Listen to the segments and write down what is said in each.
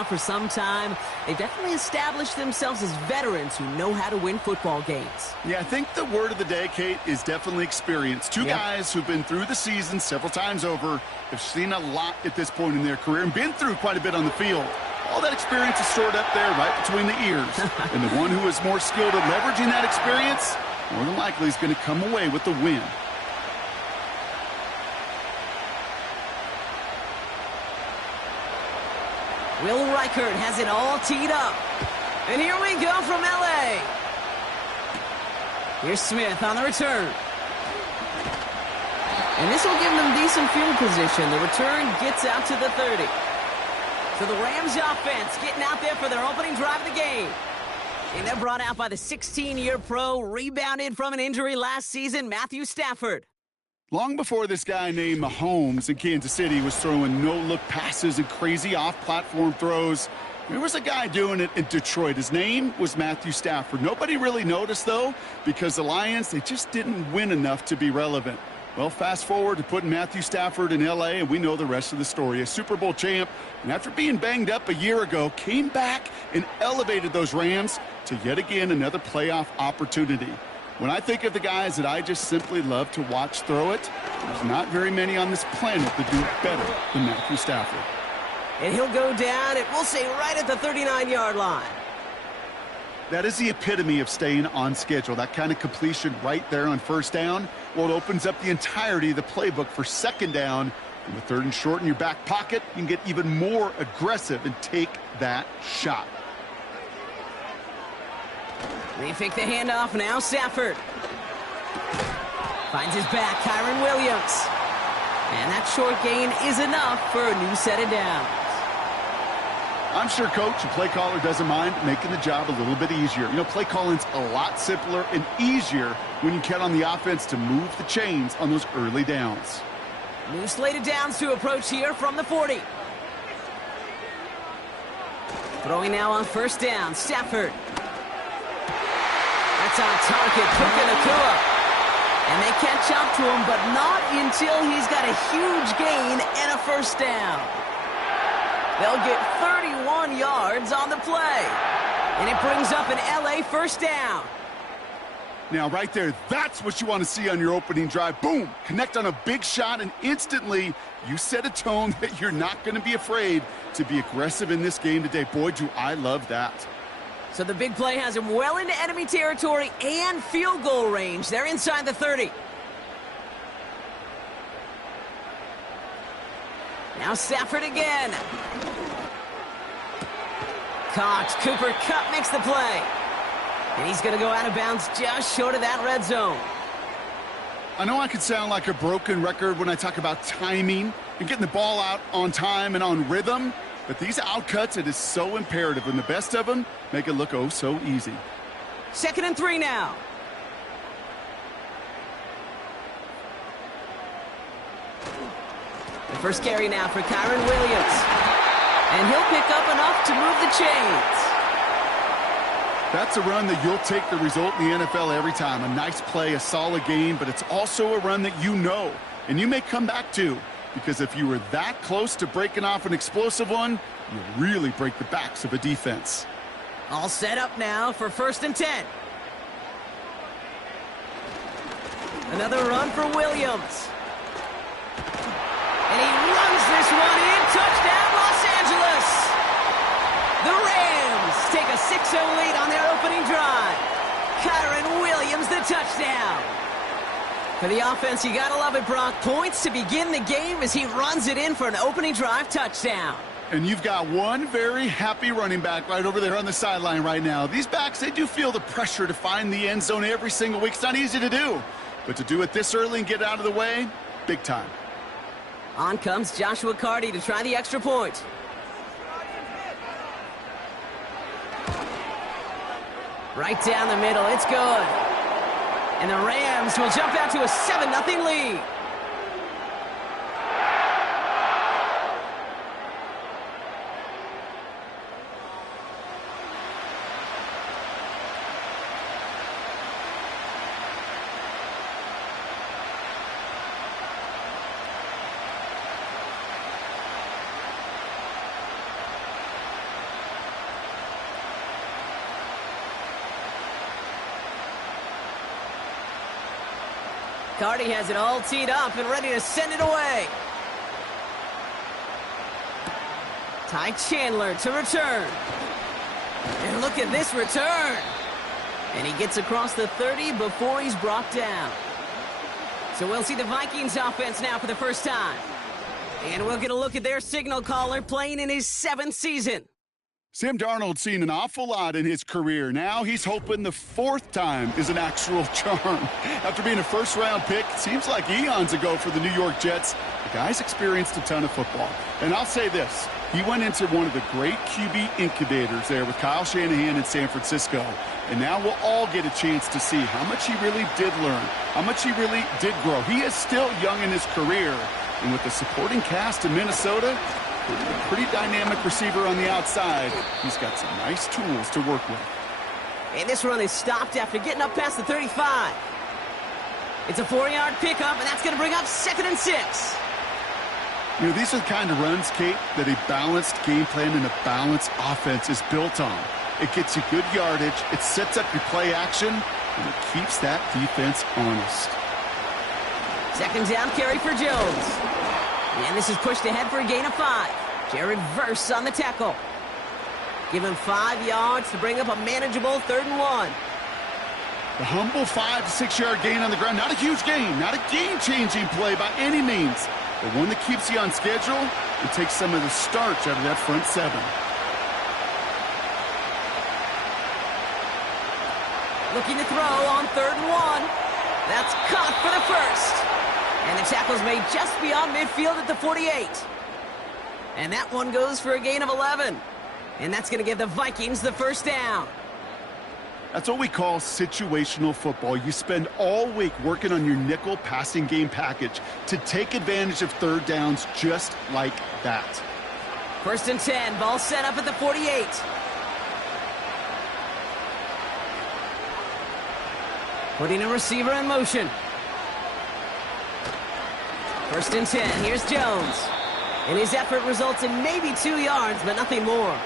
around for some time. They've definitely established themselves as veterans who know how to win football games. Yeah, I think the word of the day, Kate, is definitely experience. Two guys who've been through the season several times over, have seen a lot at this point in their career and been through quite a bit on the field. All that experience is stored up there right between the ears. And the one who is more skilled at leveraging that experience, more than likely is going to come away with the win. Will Reichert has it all teed up. And here we go from L.A. Here's Smith on the return. And this will give them decent field position. The return gets out to the 30. So the Rams offense getting out there for their opening drive of the game. And they're brought out by the 16-year pro, rebounded from an injury last season, Matthew Stafford. Long before this guy named Mahomes in Kansas City was throwing no-look passes and crazy off-platform throws, there was a guy doing it in Detroit. His name was Matthew Stafford. Nobody really noticed, though, because the Lions, they just didn't win enough to be relevant. Well, fast forward to putting Matthew Stafford in L.A., and we know the rest of the story. A Super Bowl champ, and after being banged up a year ago, came back and elevated those Rams to yet again another playoff opportunity. When I think of the guys that I just simply love to watch throw it, there's not very many on this planet that do it better than Matthew Stafford. And he'll go down, and we'll say right at the 39-yard line. That is the epitome of staying on schedule. That kind of completion right there on first down. Well, it opens up the entirety of the playbook for second down. And with third and short in your back pocket, you can get even more aggressive and take that shot. They fake the handoff now. Stafford finds his back. Kyron Williams. And that short gain is enough for a new set of downs. I'm sure coach and play caller doesn't mind making the job a little bit easier. You know, play calling's a lot simpler and easier when you count on the offense to move the chains on those early downs. New slated downs to approach here from the 40. Throwing now on first down. Stafford. That's on target. Puka Nacua. And they catch up to him, but not until he's got a huge gain and a first down. They'll get 31 yards on the play. And it brings up an L.A. first down. Now, right there, that's what you want to see on your opening drive. Boom! Connect on a big shot, and instantly you set a tone that you're not going to be afraid to be aggressive in this game today. Boy, do I love that. So the big play has him well into enemy territory and field goal range. They're inside the 30. Now Stafford again. Caught. Cooper Kupp makes the play. And he's going to go out of bounds just short of that red zone. I know I could sound like a broken record when I talk about timing and getting the ball out on time and on rhythm, but these outcuts, it is so imperative, and the best of them make it look oh so easy. 2nd and 3 now. The first carry now for Kyron Williams. And he'll pick up enough to move the chains. That's a run that you'll take the result in the NFL every time. A nice play, a solid game, but it's also a run that you know, and you may come back to, because if you were that close to breaking off an explosive one, you really break the backs of a defense. All set up now for 1st and 10. Another run for Williams. And he runs this one in. Touchdown, Los Angeles. The Rams take a 6-0 lead on their opening drive. Kyron Williams, the touchdown. For the offense, you gotta love it, Brock. Points to begin the game as he runs it in for an opening drive touchdown. And you've got one very happy running back right over there on the sideline right now. These backs, they do feel the pressure to find the end zone every single week. It's not easy to do, but to do it this early and get out of the way, big time. On comes Joshua Carty to try the extra point. Right down the middle, it's good. And the Rams will jump out to a 7-0 lead. McCarty has it all teed up and ready to send it away. Ty Chandler to return. And look at this return. And he gets across the 30 before he's brought down. So we'll see the Vikings offense now for the first time. And we'll get a look at their signal caller playing in his 7th season. Sam Darnold's seen an awful lot in his career. Now he's hoping the 4th time is an actual charm. After being a first-round pick, it seems like eons ago for the New York Jets. The guy's experienced a ton of football. And I'll say this, he went into one of the great QB incubators there with Kyle Shanahan in San Francisco. And now we'll all get a chance to see how much he really did learn, how much he really did grow. He is still young in his career. And with the supporting cast in Minnesota, a pretty dynamic receiver on the outside, he's got some nice tools to work with. And this run is stopped after getting up past the 35. It's a 4-yard pickup, and that's going to bring up 2nd and 6. You know, these are the kind of runs, Kate, that a balanced game plan and a balanced offense is built on. It gets you good yardage, it sets up your play action, and it keeps that defense honest. 2nd down carry for Jones. And this is pushed ahead for a gain of 5. Jared Verse on the tackle. Give him 5 yards to bring up a manageable 3rd and 1. The humble 5 to 6 yard gain on the ground. Not a huge gain, not a game-changing play by any means, but one that keeps you on schedule and takes some of the starch out of that front 7. Looking to throw on 3rd and 1. That's caught for the first. And the tackle's made just beyond midfield at the 48. And that one goes for a gain of 11. And that's going to give the Vikings the first down. That's what we call situational football. You spend all week working on your nickel passing game package to take advantage of 3rd downs just like that. 1st and 10, ball set up at the 48. Putting a receiver in motion. 1st and 10, here's Jones. And his effort results in maybe 2 yards, but nothing more.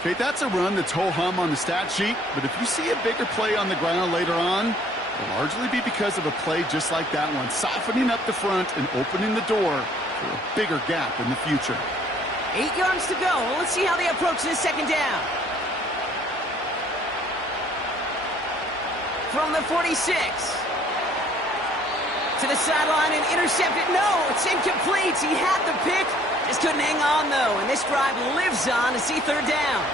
Okay, that's a run that's ho-hum on the stat sheet, but if you see a bigger play on the ground later on, it'll largely be because of a play just like that one, softening up the front and opening the door for a bigger gap in the future. 8 yards to go. Let's see how they approach this 2nd down. From the 46. To the sideline and intercepted. No, it's incomplete. He had the pick. Just couldn't hang on, though. And this drive lives on to see 3rd down.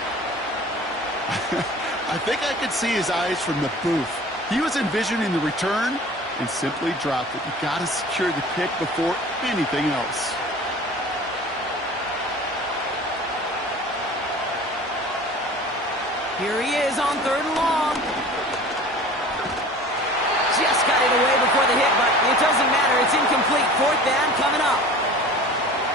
I think I could see his eyes from the booth. He was envisioning the return and simply dropped it. You got to secure the pick before anything else. Here he is on 3rd and long. Just got it away before the hit, but it doesn't matter. It's incomplete. 4th down coming up.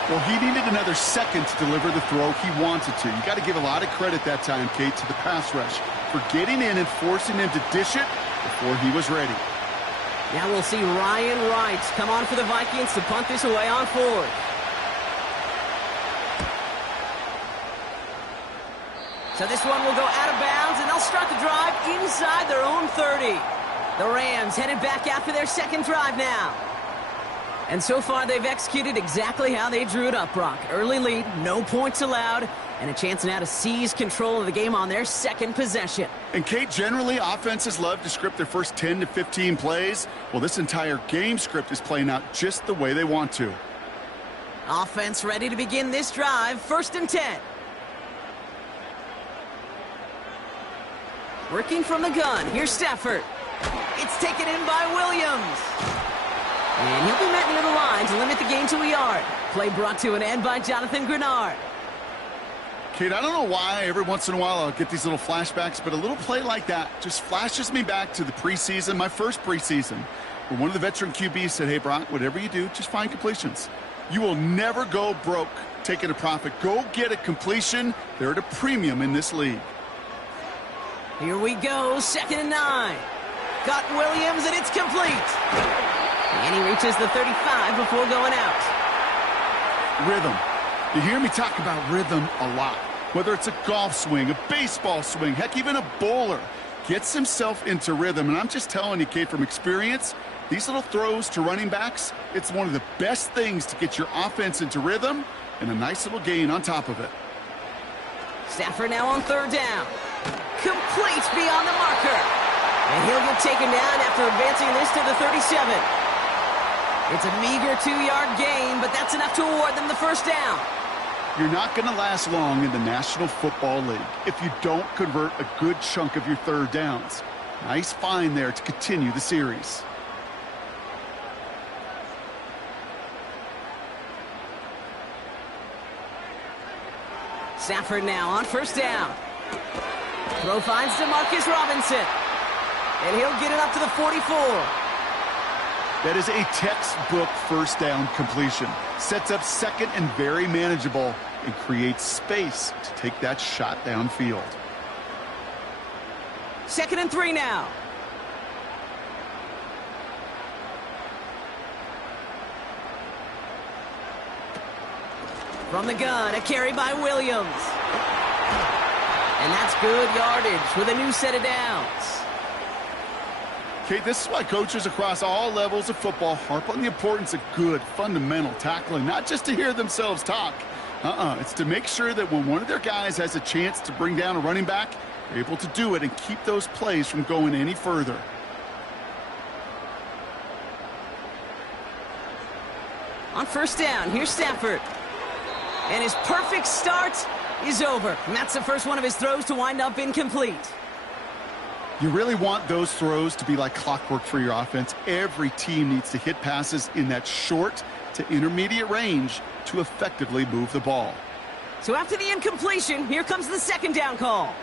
Well, he needed another second to deliver the throw he wanted to. You got to give a lot of credit that time, Kate, to the pass rush for getting in and forcing him to dish it before he was ready. Now we'll see Ryan Wright come on for the Vikings to punt this away on 4th. So this one will go out of bounds, and they'll start the drive inside their own 30. The Rams headed back after their 2nd drive now. And so far, they've executed exactly how they drew it up, Brock. Early lead, no points allowed, and a chance now to seize control of the game on their 2nd possession. And, Kate, generally, offenses love to script their first 10 to 15 plays. Well, this entire game script is playing out just the way they want to. Offense ready to begin this drive. 1st and 10. Working from the gun. Here's Stafford. It's taken in by Williams. And he'll be met near the line to limit the gain to a yard. Play brought to an end by Jonathan Grenard. Kate, I don't know why every once in a while I'll get these little flashbacks, but a little play like that just flashes me back to the preseason, my first preseason, where one of the veteran QBs said, hey, Brock, whatever you do, just find completions. You will never go broke taking a profit. Go get a completion. They're at a premium in this league. Here we go, 2nd and 9. Got Williams, and it's complete. And he reaches the 35 before going out. Rhythm. You hear me talk about rhythm a lot. Whether it's a golf swing, a baseball swing, heck, even a bowler. gets himself into rhythm. And I'm just telling you, Kate, from experience, these little throws to running backs, it's one of the best things to get your offense into rhythm and a nice little gain on top of it. Stafford now on third down. Complete beyond the marker. And he'll get taken down after advancing this to the 37. It's a meager 2-yard gain, but that's enough to award them the first down. You're not going to last long in the National Football League if you don't convert a good chunk of your third downs. Nice find there to continue the series. Stafford now on first down. Throw finds DeMarcus Robinson. And he'll get it up to the 44. That is a textbook first down completion. Sets up second and very manageable and creates space to take that shot downfield. 2nd and 3 now. From the gun, a carry by Williams. And that's good yardage with a new set of downs. Kate, this is why coaches across all levels of football harp on the importance of good, fundamental tackling, not just to hear themselves talk. It's to make sure that when one of their guys has a chance to bring down a running back, they're able to do it and keep those plays from going any further. On first down, here's Stafford. And his perfect start is over. And that's the first one of his throws to wind up incomplete. You really want those throws to be like clockwork for your offense. Every team needs to hit passes in that short to intermediate range to effectively move the ball. So after the incompletion, here comes the second down call.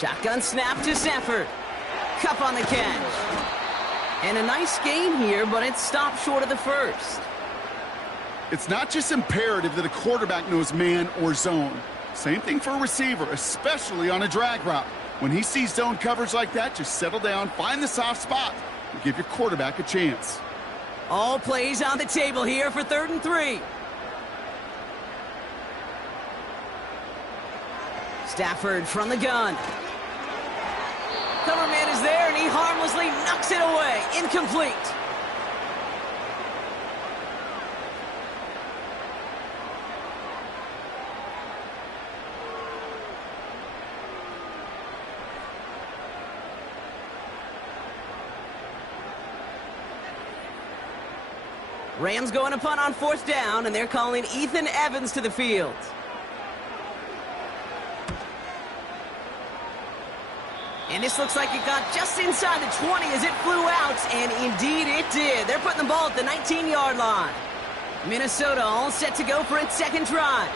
Shotgun snap to Stafford. Cup on the catch. And a nice gain here, but it stopped short of the first. It's not just imperative that a quarterback knows man or zone. Same thing for a receiver, especially on a drag route. When he sees zone coverage like that, just settle down, find the soft spot, and give your quarterback a chance. All plays on the table here for 3rd and 3. Stafford from the gun. Cover man is there, and he harmlessly knocks it away. Incomplete. Rams going to punt on 4th down, and they're calling Ethan Evans to the field. And this looks like it got just inside the 20 as it flew out, and indeed it did. They're putting the ball at the 19-yard line. Minnesota all set to go for its second drive.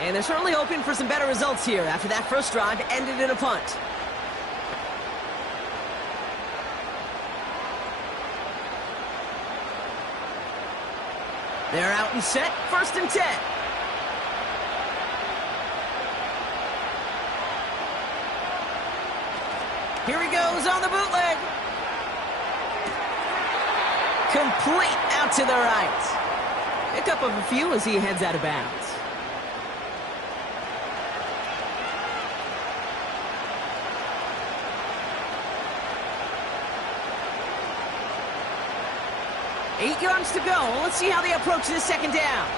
And they're certainly hoping for some better results here after that first drive ended in a punt. They're out and set, 1st and 10. Here he goes on the bootleg. Complete out to the right. Pick up of a few as he heads out of bounds. Eight yards to go. Let's see how they approach this second down.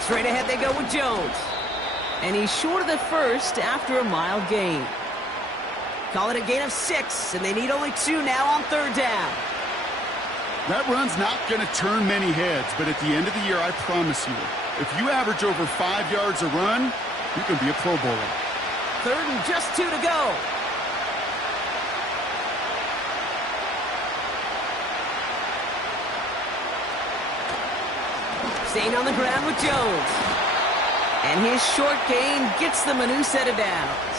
Straight ahead they go with Jones. And he's short of the first after a mile gain. Call it a gain of 6, and they need only 2 now on 3rd down. That run's not going to turn many heads, but at the end of the year, I promise you, if you average over 5 yards a run, you can be a Pro Bowler. 3rd and just 2 to go. Staying on the ground with Jones. And his short gain gets them a new set of downs.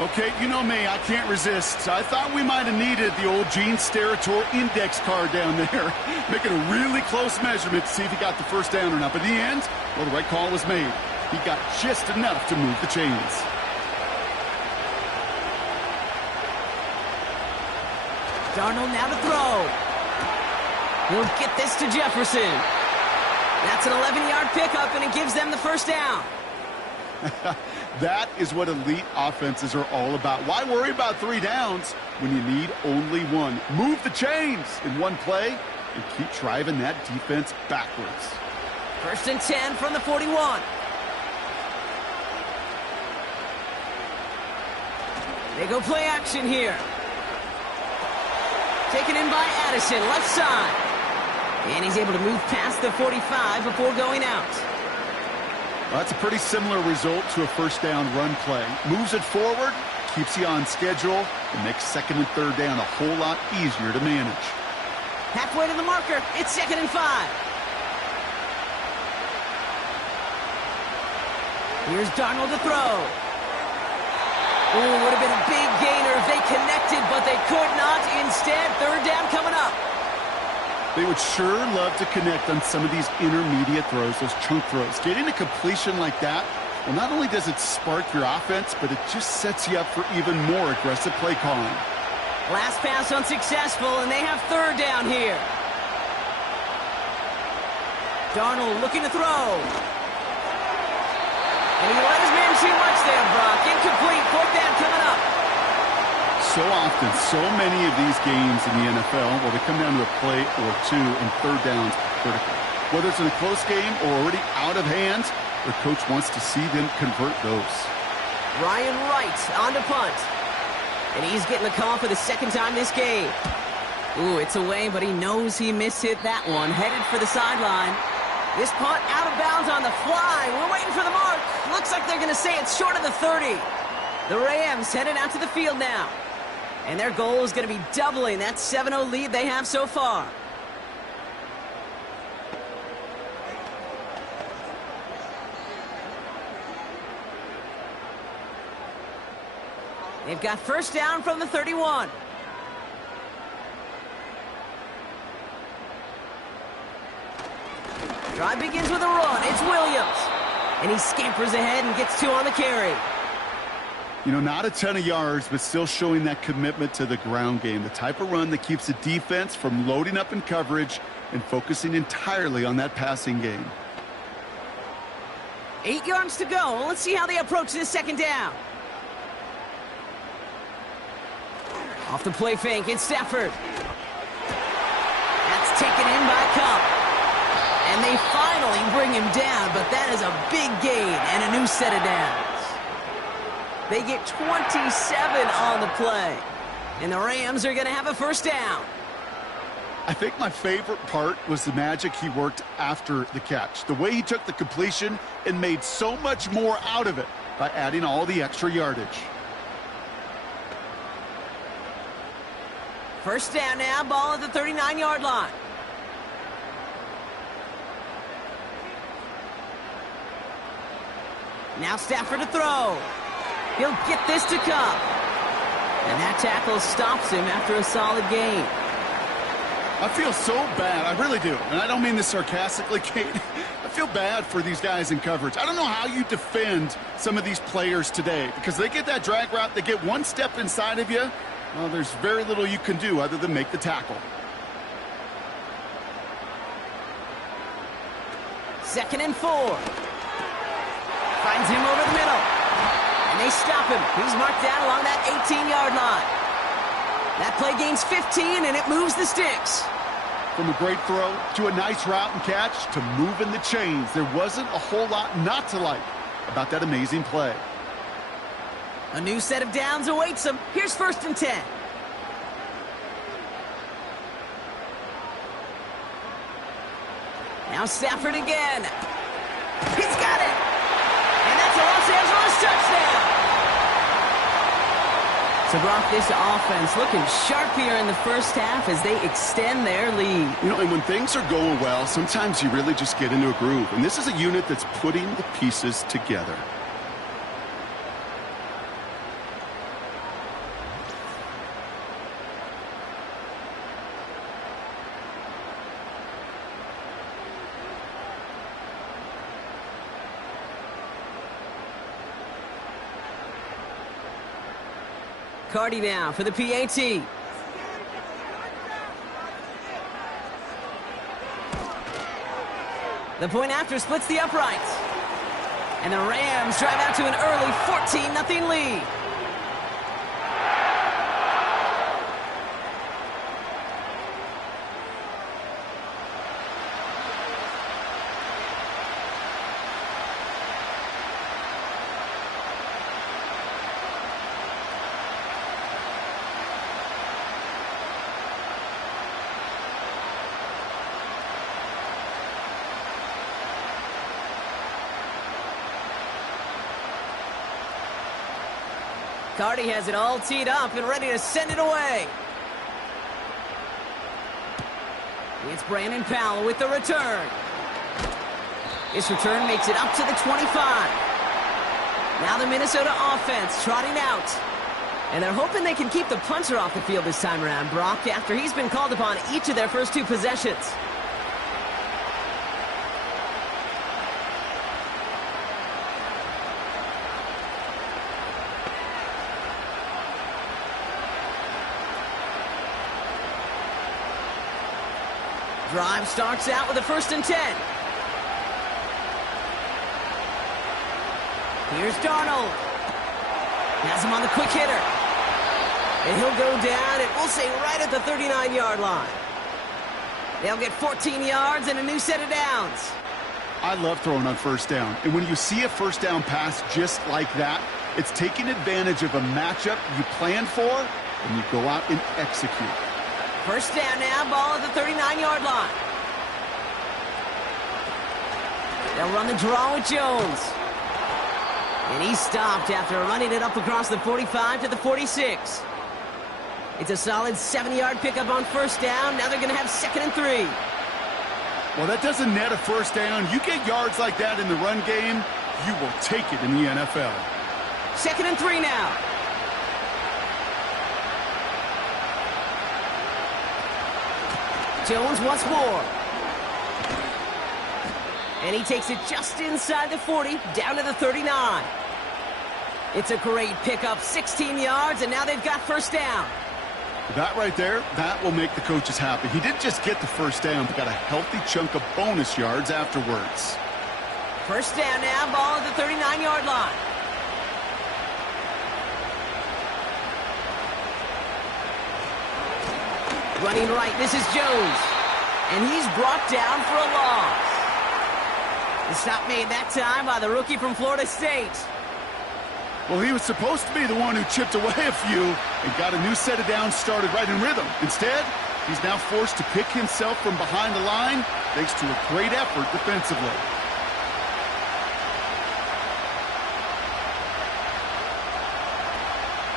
Okay, you know me, I can't resist. I thought we might have needed the old Gene Steratore index card down there, making a really close measurement to see if he got the first down or not. But in the end, well, the right call was made. He got just enough to move the chains. Darnold now to throw. He'll get this to Jefferson. That's an 11-yard pickup, and it gives them the first down. That is what elite offenses are all about. Why worry about 3 downs when you need only 1? Move the chains in one play and keep driving that defense backwards. 1st and 10 from the 41. They go play action here. Taken in by Addison, left side. And he's able to move past the 45 before going out. Well, that's a pretty similar result to a first down run play. Moves it forward, keeps you on schedule, and makes 2nd and 3rd down a whole lot easier to manage. Halfway to the marker, it's 2nd and 5. Here's Darnold to throw. Ooh, would have been a big gainer if they connected, but they could not. Instead, 3rd down coming up. They would sure love to connect on some of these intermediate throws, those chunk throws. Getting a completion like that, well, not only does it spark your offense, but it just sets you up for even more aggressive play calling. Last pass unsuccessful, and they have 3rd down here. Darnold looking to throw. And he let his man too much there, Brock. Incomplete, 4th down coming up. So often, so many of these games in the NFL, well, they come down to a play or 2, and 3rd downs are critical. Whether it's in a close game or already out of hands, the coach wants to see them convert those. Ryan Wright on to punt. And he's getting the call for the 2nd time this game. Ooh, it's away, but he knows he mishit that one. Headed for the sideline. This punt out of bounds on the fly. We're waiting for the mark. Looks like they're going to say it's short of the 30. The Rams headed out to the field now. And their goal is going to be doubling that 7-0 lead they have so far. They've got 1st down from the 31. Drive begins with a run. It's Williams. And he scampers ahead and gets 2 on the carry. You know, not a ton of yards, but still showing that commitment to the ground game. The type of run that keeps the defense from loading up in coverage and focusing entirely on that passing game. 8 yards to go. Let's see how they approach this 2nd down. Off the play fake, it's Stafford. That's taken in by Cup. And they finally bring him down, but that is a big gain and a new set of downs. They get 27 on the play. And the Rams are going to have a 1st down. I think my favorite part was the magic he worked after the catch. The way he took the completion and made so much more out of it by adding all the extra yardage. 1st down now, ball at the 39-yard line. Now Stafford to throw. He'll get this to Cup. And that tackle stops him after a solid gain. I feel so bad. I really do. And I don't mean this sarcastically, Kate. I feel bad for these guys in coverage. I don't know how you defend some of these players today because they get that drag route, they get 1 step inside of you. Well, there's very little you can do other than make the tackle. 2nd and 4. Finds him over the middle. And they stop him. He's marked down along that 18-yard line. That play gains 15, and it moves the sticks. From a great throw to a nice route and catch to moving the chains, there wasn't a whole lot not to like about that amazing play. A new set of downs awaits him. Here's 1st and 10. Now Stafford again. He's got it. And that's a Los Angeles touchdown. So, Brock, this offense looking sharp here in the 1st half as they extend their lead. You know, and when things are going well, sometimes you really just get into a groove. And this is a unit that's putting the pieces together. Cardi now for the PAT. The point after splits the uprights. And the Rams drive out to an early 14-0 lead. Cardi has it all teed up and ready to send it away. It's Brandon Powell with the return. This return makes it up to the 25. Now the Minnesota offense trotting out. And they're hoping they can keep the punter off the field this time around, Brock, after he's been called upon each of their first 2 possessions. Drive starts out with a 1st and 10. Here's Darnold. Has him on the quick hitter. And he'll go down, and we'll say right at the 39-yard line. They'll get 14 yards and a new set of downs. I love throwing on 1st down. And when you see a 1st down pass just like that, it's taking advantage of a matchup you planned for, and you go out and execute. 1st down now, ball at the 39-yard line. They'll run the draw with Jones. And he's stopped after running it up across the 45 to the 46. It's a solid 7-yard pickup on 1st down. Now they're going to have 2nd and 3. Well, that doesn't net a 1st down. You get yards like that in the run game, you will take it in the NFL. 2nd and 3 now. Jones once more. And he takes it just inside the 40, down to the 39. It's a great pickup, 16 yards, and now they've got 1st down. That right there, that will make the coaches happy. He didn't just get the 1st down, but got a healthy chunk of bonus yards afterwards. 1st down now, ball at the 39-yard line. Running right, this is Jones. And he's brought down for a loss. The stop made that time by the rookie from Florida State. Well, he was supposed to be the one who chipped away a few and got a new set of downs started right in rhythm. Instead, he's now forced to pick himself from behind the line thanks to a great effort defensively.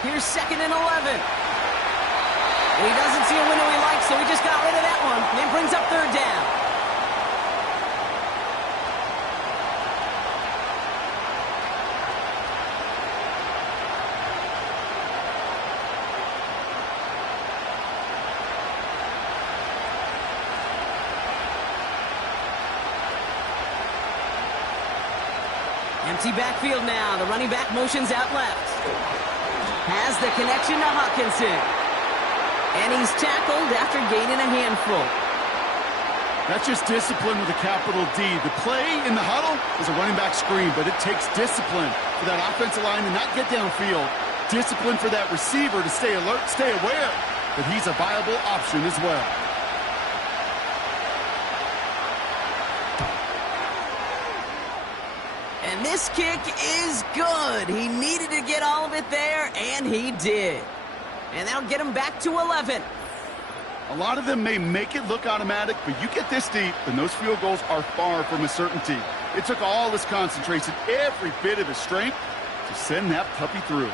Here's 2nd and 11. And he doesn't see a window he likes, so he just got rid of that one. And it brings up 3rd down. Empty backfield now. The running back motions out left. Has the connection to Hutchinson. And he's tackled after gaining a handful. That's just discipline with a capital D. The play in the huddle is a running back screen, but it takes discipline for that offensive line to not get downfield. Discipline for that receiver to stay alert, stay aware that he's a viable option as well. And this kick is good. He needed to get all of it there, and he did. And that'll get him back to 11. A lot of them may make it look automatic, but you get this deep, and those field goals are far from a certainty. It took all his concentration, every bit of his strength, to send that puppy through.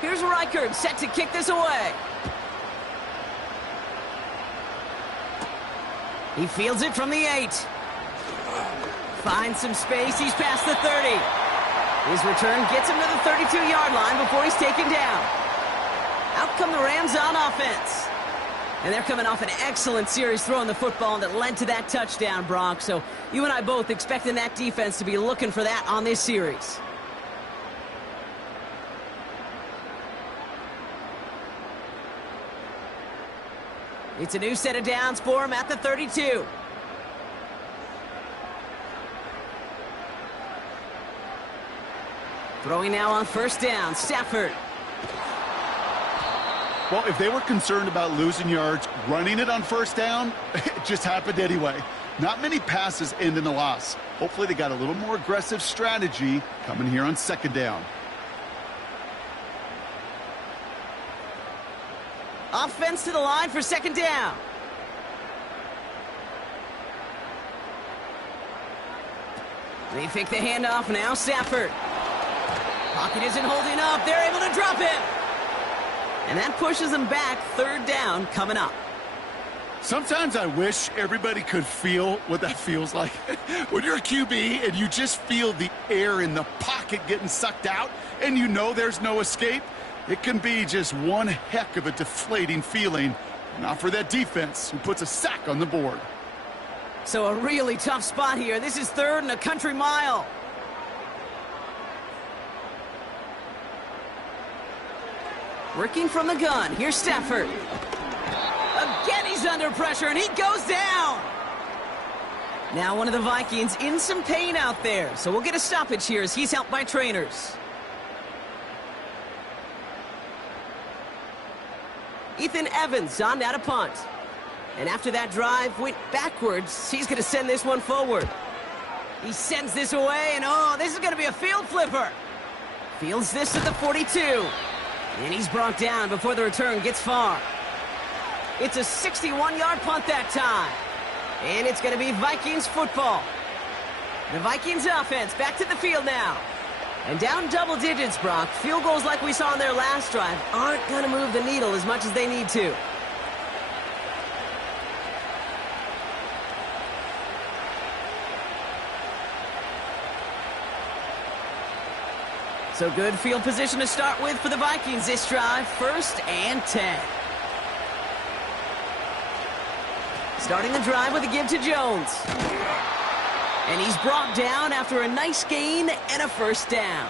Here's Reichard, set to kick this away. He fields it from the 8. Finds some space, he's past the 30. His return gets him to the 32-yard line before he's taken down. Out come the Rams on offense. And they're coming off an excellent series throwing the football that led to that touchdown, Brock. So you and I both expecting that defense to be looking for that on this series. It's a new set of downs for him at the 32. Throwing now on first down, Stafford. Well, if they were concerned about losing yards, running it on first down, it just happened anyway. Not many passes end in a loss. Hopefully they got a little more aggressive strategy coming here on second down. Offense to the line for second down. They fake the handoff now, Stafford. Pocket isn't holding up. They're able to drop him. And that pushes them back. Third down coming up. Sometimes I wish everybody could feel what that feels like. When you're a QB and you just feel the air in the pocket getting sucked out and you know there's no escape, it can be just one heck of a deflating feeling. Not for that defense who puts a sack on the board. So a really tough spot here. This is third and a country mile. Working from the gun. Here's Stafford. Again, he's under pressure, and he goes down. Now one of the Vikings in some pain out there. So we'll get a stoppage here as he's helped by trainers. Ethan Evans on now to punt. And after that drive went backwards, he's going to send this one forward. He sends this away, and oh, this is going to be a field flipper. Fields this at the 42. And he's brought down before the return gets far. It's a 61-yard punt that time. And it's going to be Vikings football. The Vikings offense back to the field now. And down double digits, Brock. Field goals like we saw on their last drive aren't going to move the needle as much as they need to. So good field position to start with for the Vikings this drive. 1st and 10. Starting the drive with a give to Jones. And he's brought down after a nice gain and a first down.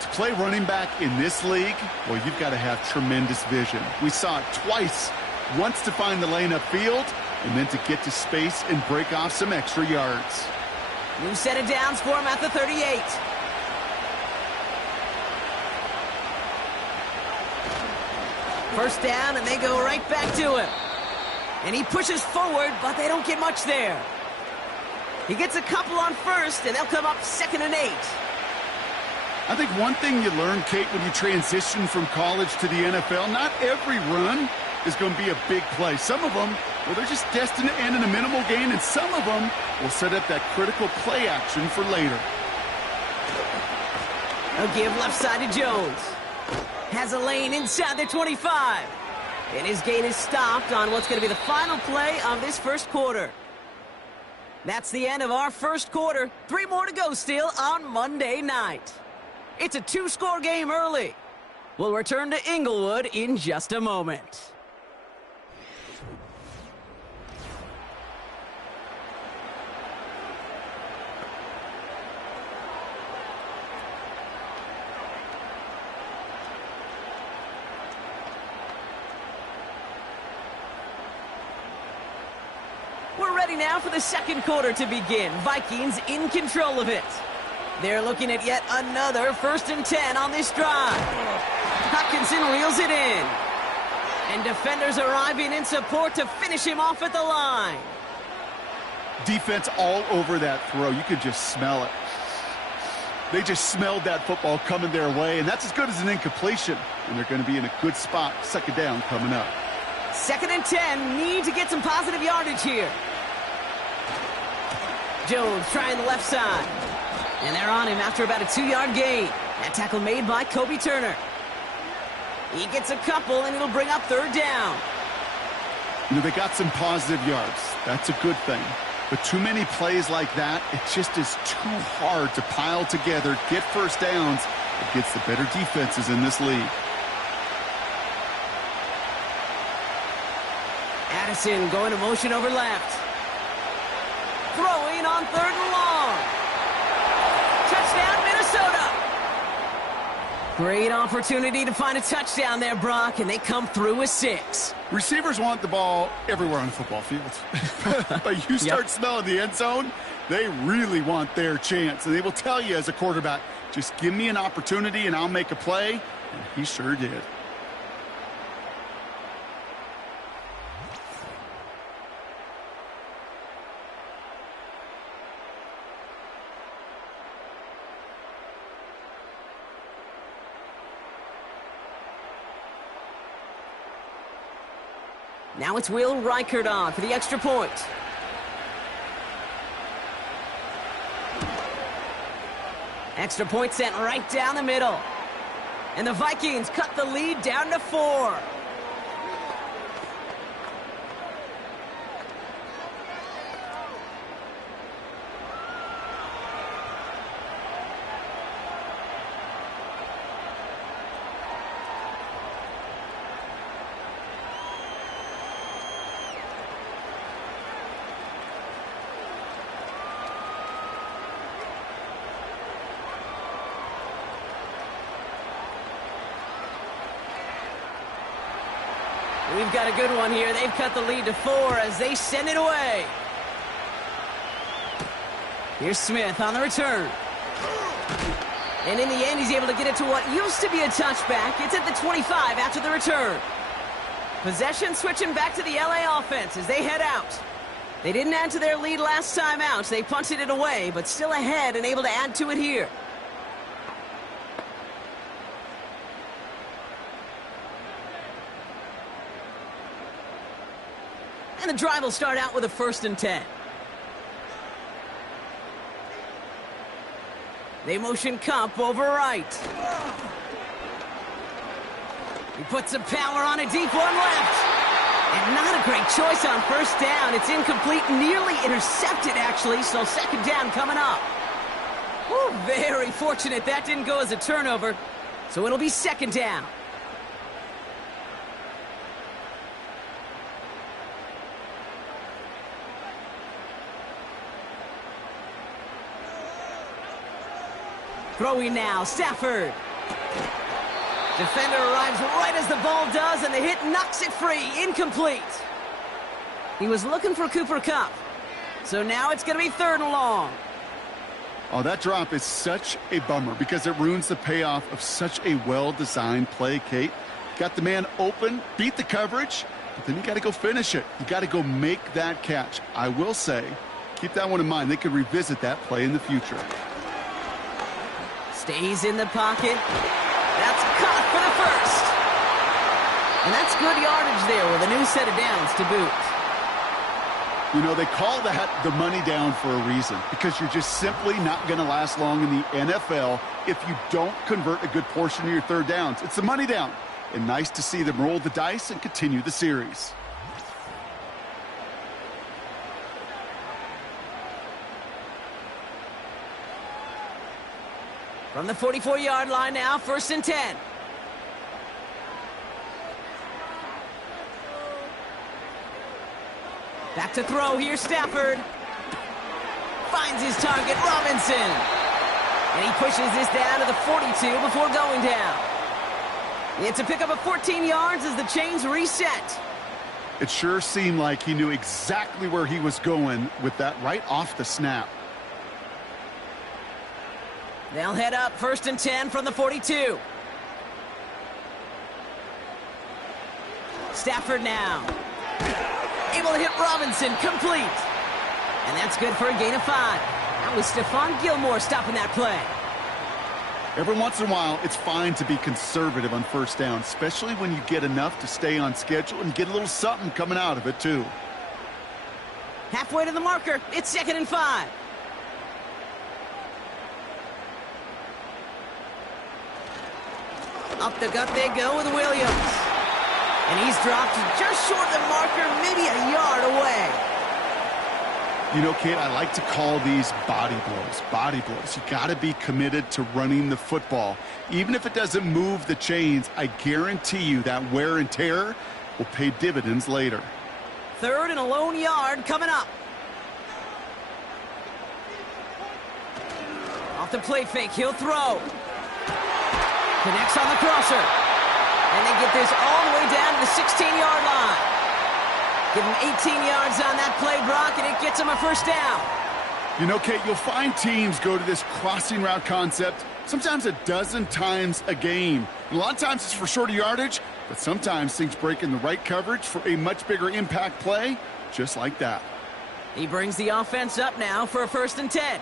To play running back in this league, well, you've got to have tremendous vision. We saw it twice. Once to find the lane upfield, and then to get to space and break off some extra yards. New set of downs for him at the 38. First down, and they go right back to him. And he pushes forward, but they don't get much there. He gets a couple on first, and they'll come up 2nd and 8. I think one thing you learn, Kate, when you transition from college to the NFL, not every run is going to be a big play. Some of them, well, they're just destined to end in a minimal gain, and some of them will set up that critical play action for later. They'll give left side to Jones. Has a lane inside the 25. And his gain is stopped on what's going to be the final play of this first quarter. That's the end of our first quarter. 3 more to go still on Monday night. It's a 2-score game early. We'll return to Inglewood in just a moment. We're ready now for the second quarter to begin. Vikings in control of it. They're looking at yet another 1st and 10 on this drive. Hutchinson reels it in. And defenders arriving in support to finish him off at the line. Defense all over that throw. You could just smell it. They just smelled that football coming their way, and that's as good as an incompletion. And they're going to be in a good spot. 2nd down coming up. 2nd and 10. Need to get some positive yardage here. Jones trying the left side. And they're on him after about a 2-yard gain. That tackle made by Kobe Turner. He gets a couple, and it'll bring up 3rd down. You know, they got some positive yards. That's a good thing. But too many plays like that, it just is too hard to pile together, get first downs against the better defenses in this league. Madison going to motion over left. Throwing on 3rd and long. Touchdown, Minnesota. Great opportunity to find a touchdown there, Brock, and they come through with 6. Receivers want the ball everywhere on the football field. But you start smelling the end zone, they really want their chance. And they will tell you as a quarterback, just give me an opportunity and I'll make a play. And he sure did. Now it's Will Reichert on for the extra point. Extra point sent right down the middle. And the Vikings cut the lead down to 4. We've got a good one here. They've cut the lead to 4 as they send it away. Here's Smith on the return. And in the end, he's able to get it to what used to be a touchback. It's at the 25 after the return. Possession switching back to the LA offense as they head out. They didn't add to their lead last time out. They punted it away, but still ahead and able to add to it here. And the drive will start out with a 1st and 10. They motion Cup over right. He puts some power on a deep one left. And not a great choice on 1st down. It's incomplete, nearly intercepted actually, so 2nd down coming up. Whew, very fortunate that didn't go as a turnover. So it'll be 2nd down. Throwing now, Stafford. Defender arrives right as the ball does, and the hit knocks it free. Incomplete. He was looking for Cooper Kupp. So now it's going to be 3rd and long. Oh, that drop is such a bummer because it ruins the payoff of such a well-designed play, Kate. Got the man open, beat the coverage, but then you got to go finish it. You got to go make that catch. I will say, keep that one in mind. They could revisit that play in the future. Stays in the pocket. That's caught for the 1st. And that's good yardage there with a new set of downs to boot. You know, they call that the money down for a reason because you're just simply not going to last long in the NFL if you don't convert a good portion of your 3rd downs. It's the money down. And nice to see them roll the dice and continue the series. From the 44-yard line now, 1st and 10. Back to throw here, Stafford. Finds his target, Robinson. And he pushes this down to the 42 before going down. It's a pickup of 14 yards as the chains reset. It sure seemed like he knew exactly where he was going with that right off the snap. They'll head up 1st and 10 from the 42. Stafford now. Able to hit Robinson, complete. And that's good for a gain of 5. That was Stephon Gilmore stopping that play. Every once in a while, it's fine to be conservative on 1st down, especially when you get enough to stay on schedule and get a little something coming out of it, too. Halfway to the marker, it's 2nd and 5. Up the gut they go with Williams. And he's dropped just short of the marker, maybe a yard away. You know, Kate, I like to call these body blows. Body blows. You got to be committed to running the football. Even if it doesn't move the chains, I guarantee you that wear and tear will pay dividends later. 3rd and a lone yard coming up. Off the play fake, he'll throw. Connects on the crosser. And they get this all the way down to the 16-yard line. Give him 18 yards on that play, Brock, and it gets him a first down. You know, Kate, you'll find teams go to this crossing route concept sometimes a dozen times a game. And a lot of times it's for shorter yardage, but sometimes things break in the right coverage for a much bigger impact play, just like that. He brings the offense up now for a 1st and 10.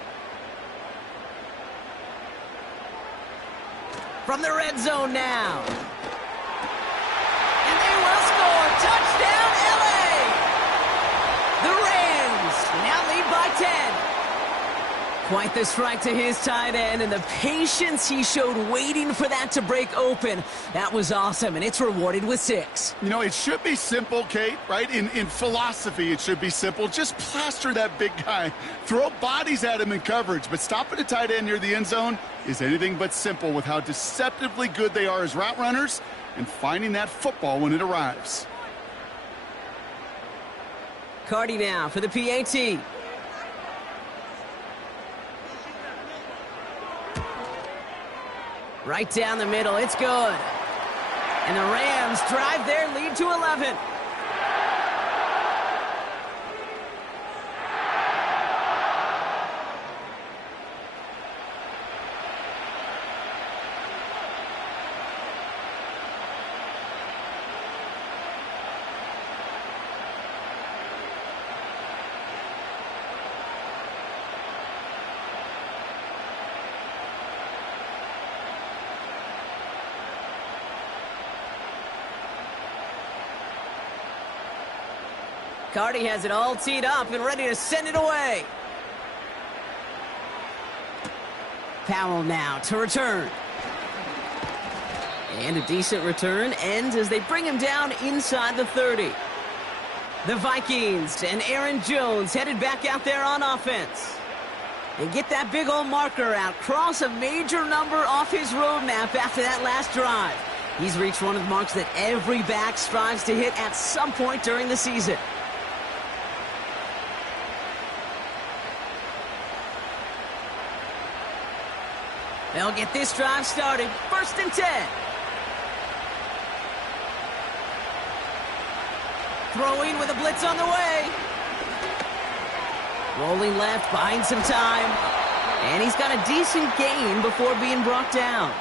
From the red zone now. And they will score. Touchdown, LA! The Rams now lead by 10. Quite the strike to his tight end, and the patience he showed waiting for that to break open. That was awesome, and it's rewarded with 6. You know, it should be simple, Kate, right? In philosophy, it should be simple. Just plaster that big guy. Throw bodies at him in coverage, but stopping a tight end near the end zone is anything but simple with how deceptively good they are as route runners and finding that football when it arrives. Cardi now for the PAT. Right down the middle, it's good. And the Rams drive their lead to 11. Cardi has it all teed up and ready to send it away. Powell now to return. And a decent return ends as they bring him down inside the 30. The Vikings and Aaron Jones headed back out there on offense. They get that big old marker out, cross a major number off his roadmap after that last drive. He's reached one of the marks that every back strives to hit at some point during the season. They'll get this drive started. 1st and 10. Throwing with a blitz on the way. Rolling left, buying some time. And he's got a decent gain before being brought down.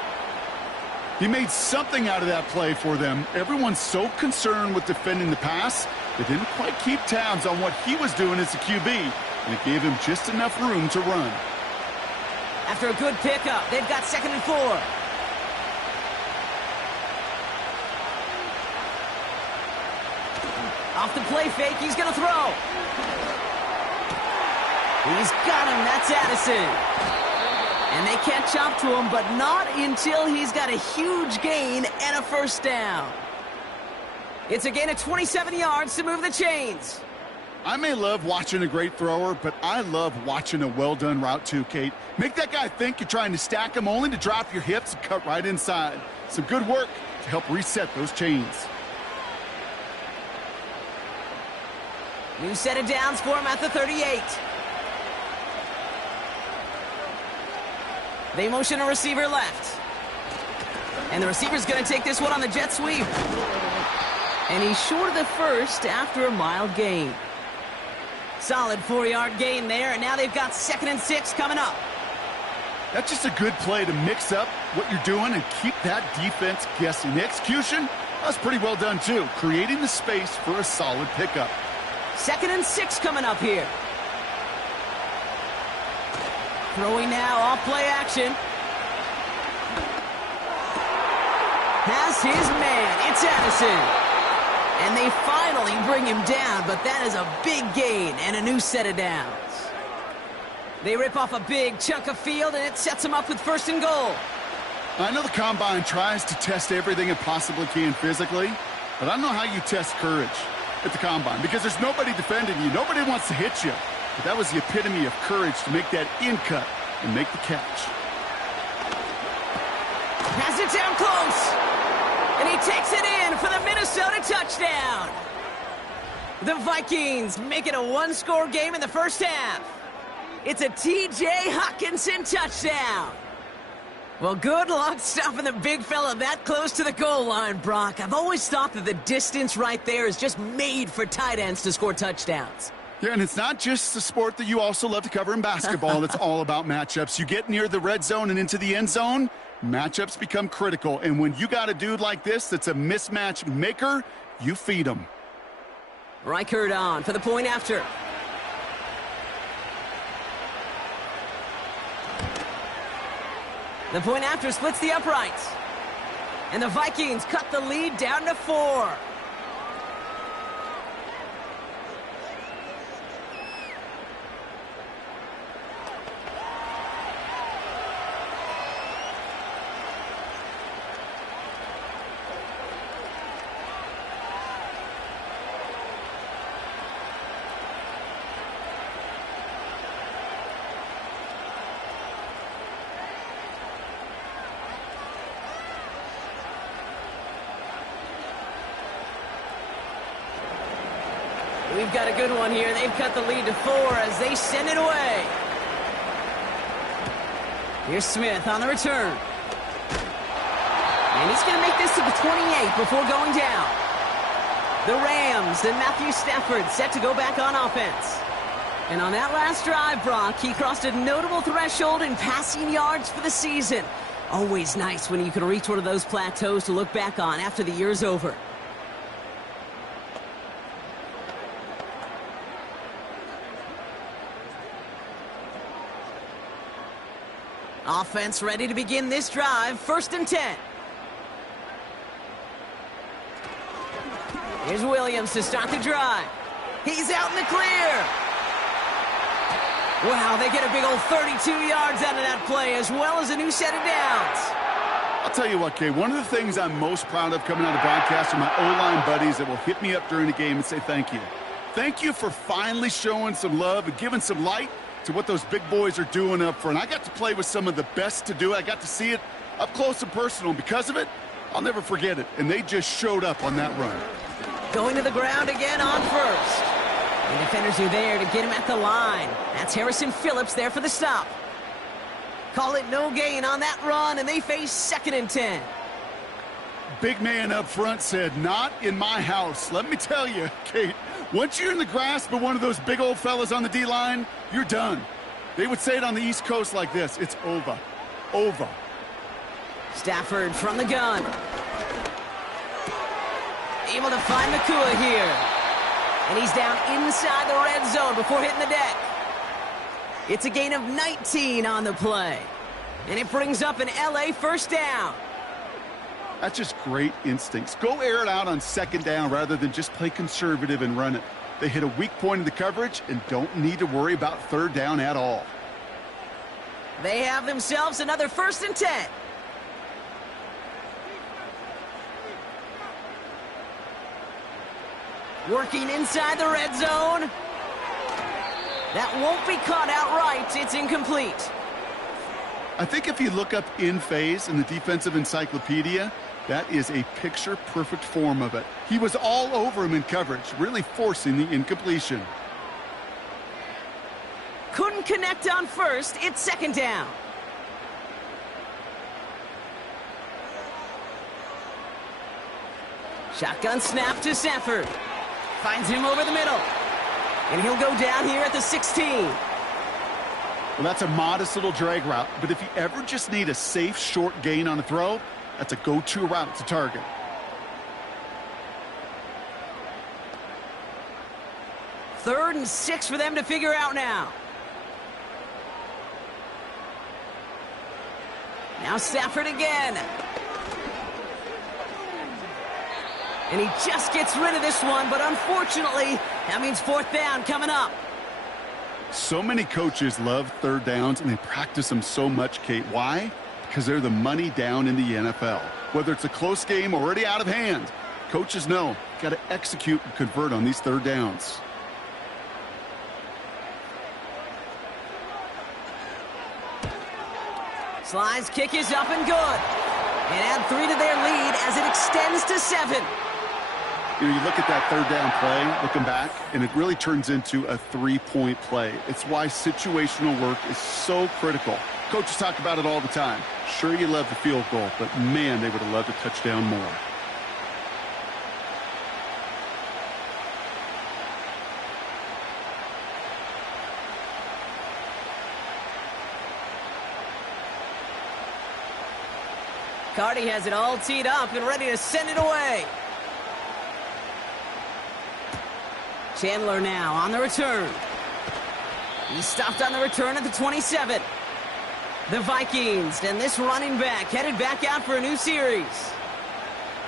He made something out of that play for them. Everyone's so concerned with defending the pass, they didn't quite keep tabs on what he was doing as a QB. And it gave him just enough room to run. After a good pickup, they've got 2nd and 4. Off the play fake, he's going to throw. He's got him, that's Addison. And they catch up to him, but not until he's got a huge gain and a first down. It's a gain of 27 yards to move the chains. I may love watching a great thrower, but I love watching a well-done route too, Kate. Make that guy think you're trying to stack him only to drop your hips and cut right inside. Some good work to help reset those chains. New set of downs for him at the 38. They motion a receiver left. And the receiver's going to take this one on the jet sweep. And he's short of the first after a mild gain. Solid 4-yard gain there, and now they've got 2nd and 6 coming up. That's just a good play to mix up what you're doing and keep that defense guessing. The execution, that's pretty well done too, creating the space for a solid pickup. 2nd and 6 coming up here. Throwing now, off play action. Has his man, it's Addison. And they finally bring him down, but that is a big gain and a new set of downs. They rip off a big chunk of field, and it sets them up with 1st and goal. I know the Combine tries to test everything it possibly can physically, but I don't know how you test courage at the Combine because there's nobody defending you. Nobody wants to hit you. But that was the epitome of courage to make that in cut and make the catch. Has it down close. And he takes it in for the Minnesota touchdown. The Vikings make it a one-score game in the first half. It's a T.J. Hockenson touchdown. Well, good luck stopping the big fella that close to the goal line, Brock. I've always thought that the distance right there is just made for tight ends to score touchdowns. Yeah, and it's not just the sport that you also love to cover in basketball. It's all about matchups. You get near the red zone and into the end zone, matchups become critical. And when you got a dude like this that's a mismatch maker, you feed him. Reichert on for the point after. The point after splits the uprights. And the Vikings cut the lead down to 4. We've got a good one here. They've cut the lead to 4 as they send it away. Here's Smith on the return. And he's going to make this to the 28 before going down. The Rams and Matthew Stafford set to go back on offense. And on that last drive, Brock, he crossed a notable threshold in passing yards for the season. Always nice when you can reach one of those plateaus to look back on after the year's over. Offense ready to begin this drive. 1st and 10. Here's Williams to start the drive. He's out in the clear. Wow, they get a big old 32 yards out of that play, as well as a new set of downs. I'll tell you what, Kay, one of the things I'm most proud of coming out of the broadcast are my O-line buddies that will hit me up during the game and say thank you. Thank you for finally showing some love and giving some light to what those big boys are doing up front. I got to play with some of the best to do it. I got to see it up close and personal. And because of it, I'll never forget it. And they just showed up on that run. Going to the ground again on first. The defenders are there to get him at the line. That's Harrison Phillips there for the stop. Call it no gain on that run, and they face 2nd and 10. Big man up front said, not in my house. Let me tell you, Kate, once you're in the grasp of one of those big old fellas on the D-line, you're done. They would say it on the East Coast like this. It's over. Over. Stafford from the gun. Able to find Nakua here. And he's down inside the red zone before hitting the deck. It's a gain of 19 on the play. And it brings up an LA 1st down. That's just great instincts. Go air it out on 2nd down rather than just play conservative and run it. They hit a weak point in the coverage and don't need to worry about 3rd down at all. They have themselves another 1st and 10. Working inside the red zone. That won't be caught outright. It's incomplete. I think if you look up in phase in the defensive encyclopedia, that is a picture-perfect form of it. He was all over him in coverage, really forcing the incompletion. Couldn't connect on first. It's 2nd down. Shotgun snap to Stafford. Finds him over the middle. And he'll go down here at the 16. Well, that's a modest little drag route, but if you ever just need a safe, short gain on a throw, that's a go-to route to target. Third and 6 for them to figure out now. Now Stafford again. And he just gets rid of this one, but unfortunately, that means 4th down coming up. So many coaches love 3rd downs, and they practice them so much, Kate. Why? Because they're the money down in the NFL. Whether it's a close game already out of hand, coaches know, got to execute and convert on these 3rd downs. Sly's kick is up and good. And add 3 to their lead as it extends to 7. You know, you look at that third down play, looking back, and it really turns into a three-point play. It's why situational work is so critical. Coaches talk about it all the time. Sure, you love the field goal, but man, they would have loved a touchdown more. Carty has it all teed up and ready to send it away. Chandler now on the return. He stopped on the return at the 27. The Vikings and this running back headed back out for a new series.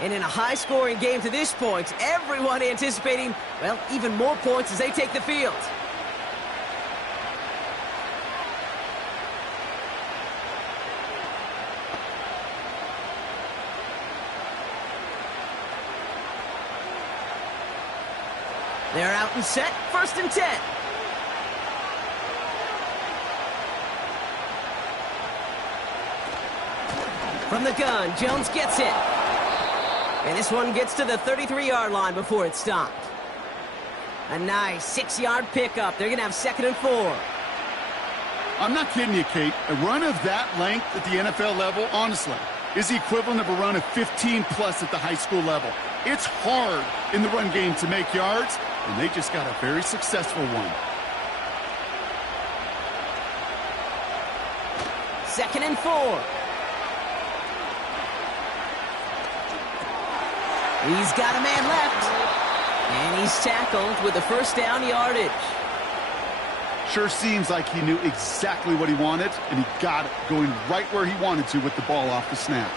And in a high-scoring game to this point, everyone anticipating, well, even more points as they take the field. They're out and set, 1st and 10. From the gun, Jones gets it. And this one gets to the 33-yard line before it's stopped. A nice 6-yard pickup. They're going to have 2nd and 4. I'm not kidding you, Kate. A run of that length at the NFL level, honestly, is the equivalent of a run of 15-plus at the high school level. It's hard in the run game to make yards, and they just got a very successful one. 2nd and 4. He's got a man left. And he's tackled with the 1st down yardage. Sure seems like he knew exactly what he wanted, and he got it, going right where he wanted to with the ball off the snap.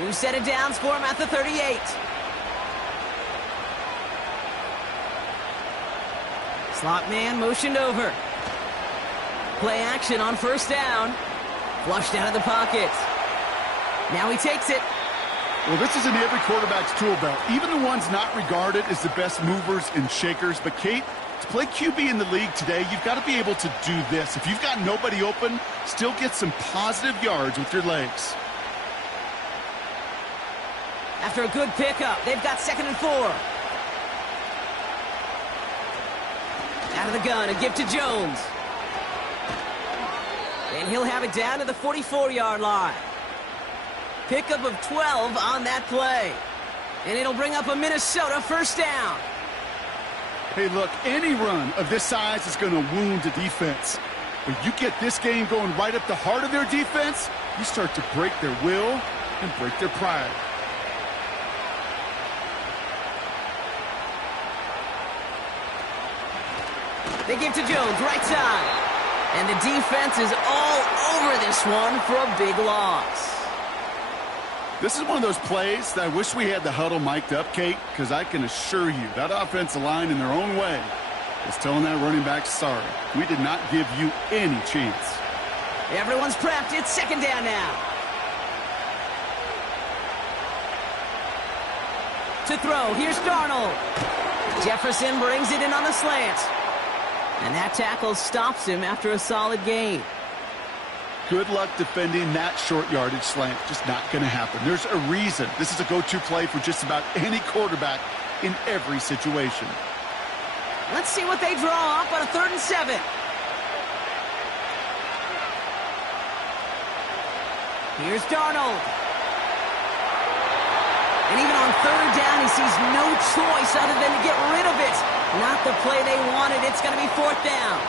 New set of downs for him at the 38. Slot man motioned over. Play action on 1st down. Flushed out of the pocket. Now he takes it. Well, this is in every quarterback's tool belt, even the ones not regarded as the best movers and shakers. But, Kate, to play QB in the league today, you've got to be able to do this. If you've got nobody open, still get some positive yards with your legs. After a good pickup, they've got 2nd and 4. Out of the gun, a give to Jones. And he'll have it down to the 44-yard line. Pickup of 12 on that play. And it'll bring up a Minnesota 1st down. Hey, look, any run of this size is going to wound a defense. But you get this game going right up the heart of their defense, you start to break their will and break their pride. They give to Jones, right side. And the defense is all over this one for a big loss. This is one of those plays that I wish we had the huddle mic'd up, Kate, because I can assure you that offensive line in their own way is telling that running back, sorry, we did not give you any chance. Everyone's prepped. It's 2nd down now. To throw, here's Darnold. Jefferson brings it in on the slant. And that tackle stops him after a solid gain. Good luck defending that short yardage slant. Just not going to happen. There's a reason this is a go-to play for just about any quarterback in every situation. Let's see what they draw up on a 3rd and 7. Here's Darnold. And even on 3rd down, he sees no choice other than to get rid of it. Not the play they wanted. It's going to be 4th down.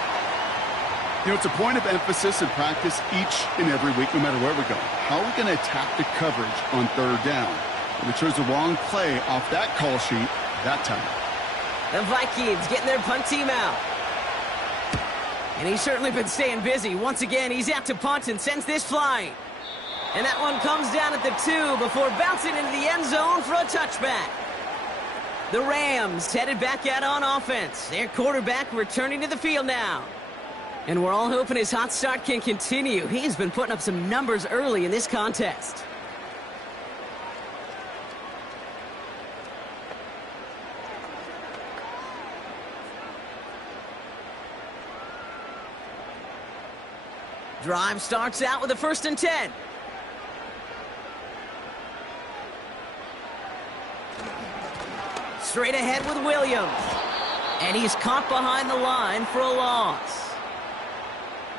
You know, it's a point of emphasis in practice each and every week, no matter where we go. How are we going to attack the coverage on 3rd down? And we chose the wrong play off that call sheet that time. The Vikings getting their punt team out. And he's certainly been staying busy. Once again, he's out to punt and sends this flying. And that one comes down at the 2 before bouncing into the end zone for a touchback. The Rams headed back out on offense. Their quarterback returning to the field now. And we're all hoping his hot start can continue. He's been putting up some numbers early in this contest. Drive starts out with a 1st and 10. Straight ahead with Williams. And he's caught behind the line for a loss.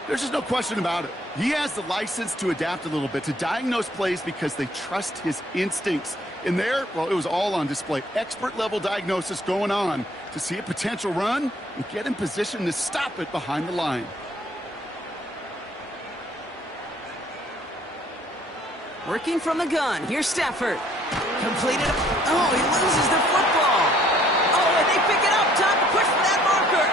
There's just no question about it. He has the license to adapt a little bit, to diagnose plays because they trust his instincts. And there, well, it was all on display. Expert-level diagnosis going on to see a potential run and get in position to stop it behind the line. Working from the gun. Here's Stafford. Completed. Oh, he loses the football. Oh, and they pick it up. Time to push for that marker.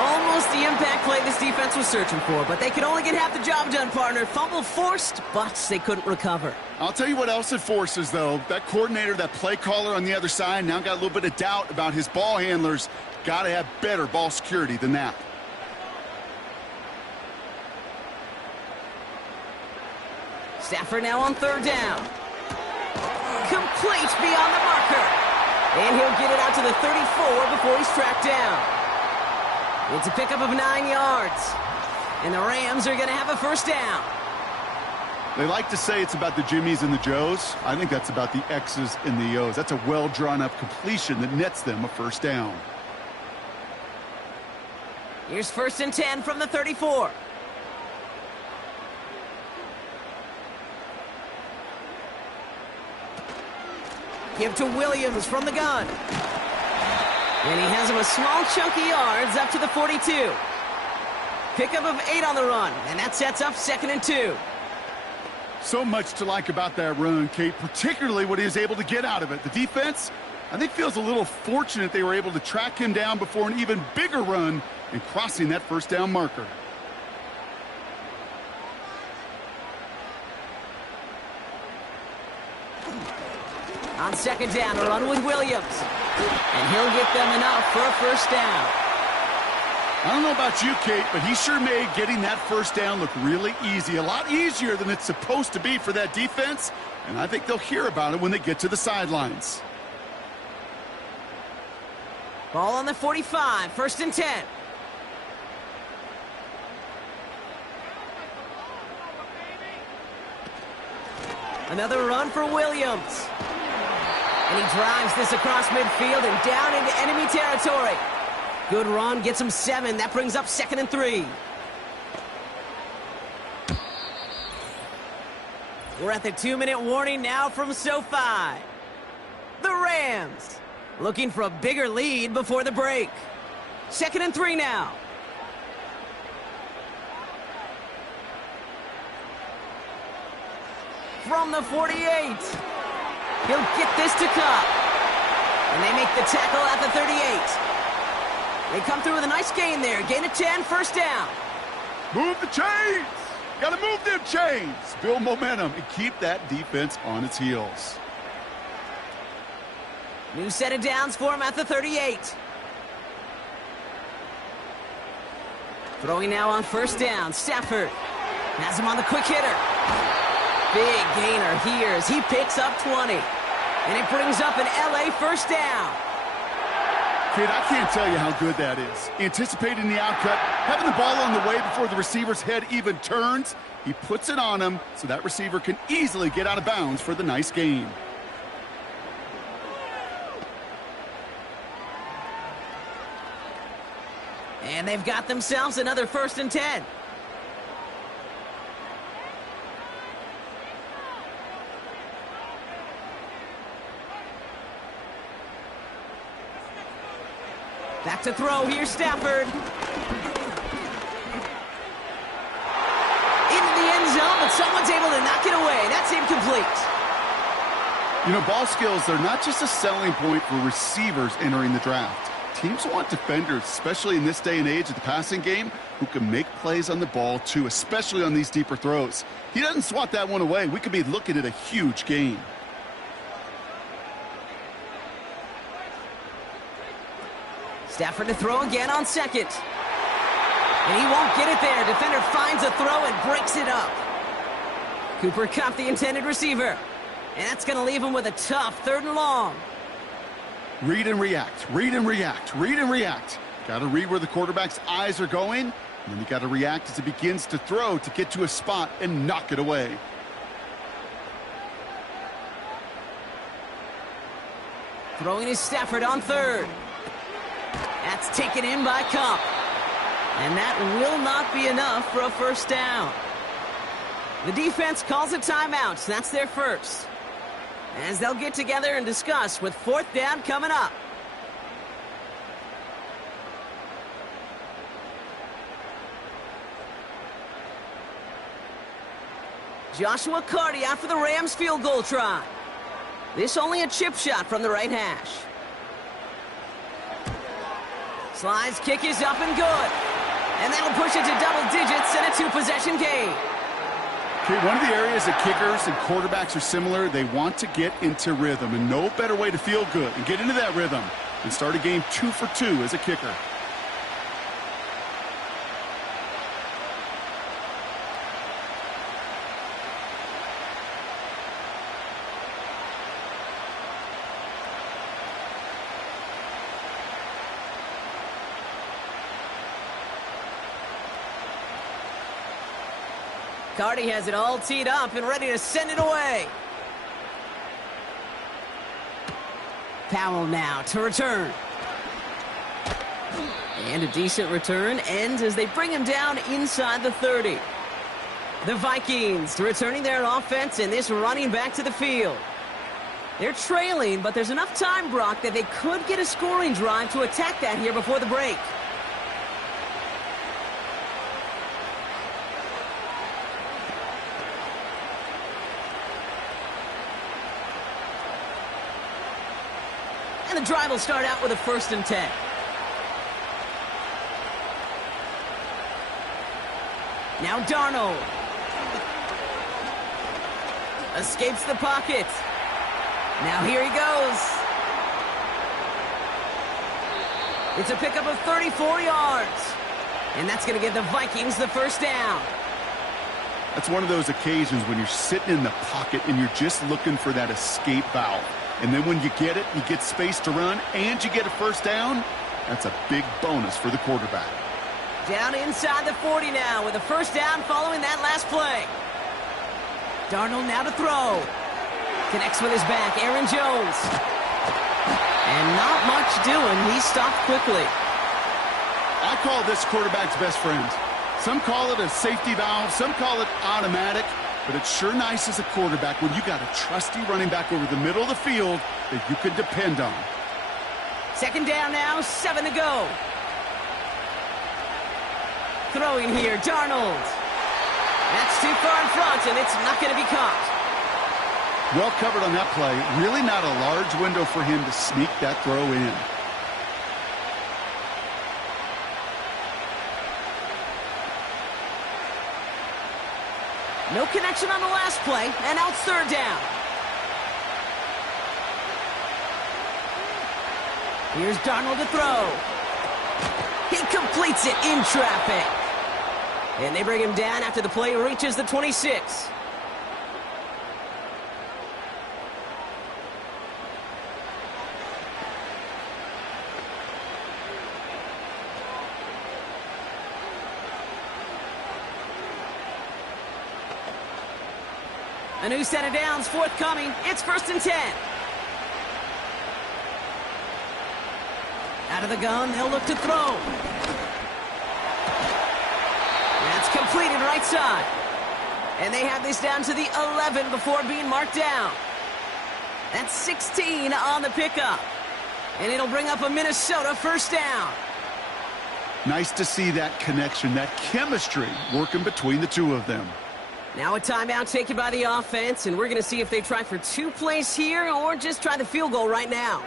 Almost the impact play this defense was searching for, but they could only get half the job done, partner. Fumble forced, but they couldn't recover. I'll tell you what else it forces, though. That coordinator, that play caller on the other side, now got a little bit of doubt about his ball handlers. Got to have better ball security than that. Stafford now on third down. Complete beyond the marker. And he'll get it out to the 34 before he's tracked down. It's a pickup of 9 yards. And the Rams are going to have a first down. They like to say it's about the Jimmies and the Joes. I think that's about the X's and the O's. That's a well-drawn-up completion that nets them a first down. Here's 1st and 10 from the 34. Give to Williams from the gun. And he has him a small chunk of yards up to the 42. Pickup of 8 on the run, and that sets up 2nd and 2. So much to like about that run, Kate, particularly what he was able to get out of it. The defense, I think, feels a little fortunate they were able to track him down before an even bigger run and crossing that first down marker. On 2nd down, a run with Williams. And he'll get them enough for a first down. I don't know about you, Kate, but he sure made getting that first down look really easy. A lot easier than it's supposed to be for that defense. And I think they'll hear about it when they get to the sidelines. Ball on the 45, 1st and 10. Another run for Williams. And he drives this across midfield and down into enemy territory. Good run, gets him 7. That brings up 2nd and 3. We're at the 2-minute warning now from SoFi. The Rams looking for a bigger lead before the break. 2nd and 3 now. From the 48. He'll get this to Cup. And they make the tackle at the 38. They come through with a nice gain there. Gain of 10, first down. Move the chains. Got to move them chains. Build momentum and keep that defense on its heels. New set of downs for him at the 38. Throwing now on first down. Stafford has him on the quick hitter. Big gainer here as he picks up 20. And it brings up an LA first down. Kid, I can't tell you how good that is. Anticipating the outcut, having the ball on the way before the receiver's head even turns. He puts it on him so that receiver can easily get out of bounds for the nice gain. And they've got themselves another 1st and 10. Back to throw. Here's Stafford. Into the end zone, but someone's able to knock it away. That's incomplete. You know, ball skills, they're not just a selling point for receivers entering the draft. Teams want defenders, especially in this day and age of the passing game, who can make plays on the ball, too, especially on these deeper throws. He doesn't swat that one away. We could be looking at a huge gain. Stafford to throw again on 2nd. And he won't get it there. Defender finds a throw and breaks it up. Cooper Kupp, the intended receiver. And that's going to leave him with a tough 3rd and long. Read and react, read and react, read and react. Got to read where the quarterback's eyes are going, and then you got to react as it begins to throw to get to a spot and knock it away. Throwing his Stafford on third. That's taken in by Cup. And that will not be enough for a first down. The defense calls a timeout. That's their first. As they'll get together and discuss with fourth down coming up. Joshua Carty out for the Rams field goal try. This only a chip shot from the right hash. Slide's kick is up and good. And that'll push it to double digits and a two-possession game. Okay, one of the areas that kickers and quarterbacks are similar, they want to get into rhythm. And no better way to feel good and get into that rhythm and start a game 2 for 2 as a kicker. Carty has it all teed up and ready to send it away. Powell now to return. And a decent return ends as they bring him down inside the 30. The Vikings returning their offense and this running back to the field. They're trailing, but there's enough time, Brock, that they could get a scoring drive to attack that here before the break. And the drive will start out with a 1st and 10. Now Darnold. Escapes the pocket. Now here he goes. It's a pickup of 34 yards. And that's going to give the Vikings the first down. That's one of those occasions when you're sitting in the pocket and you're just looking for that escape valve. And then when you get it, you get space to run, and you get a first down. That's a big bonus for the quarterback. Down inside the 40 now with a first down following that last play. Darnold now to throw. Connects with his back, Aaron Jones. And not much doing. He stopped quickly. I call this quarterback's best friend. Some call it a safety valve, some call it automatic. But it's sure nice as a quarterback when you got a trusty running back over the middle of the field that you can depend on. Second down now, 7 to go. Throwing here, Darnold. That's too far in front, and it's not going to be caught. Well covered on that play. Really not a large window for him to sneak that throw in. No connection on the last play, and now it's 3rd down. Here's Darnold to throw. He completes it in traffic. And they bring him down after the play reaches the 26. A new set of downs forthcoming. It's 1st and 10. Out of the gun, they'll look to throw. That's completed right side. And they have this down to the 11 before being marked down. That's 16 on the pickup. And it'll bring up a Minnesota first down. Nice to see that connection, that chemistry working between the two of them. Now a timeout taken by the offense, and we're going to see if they try for 2 plays here or just try the field goal right now.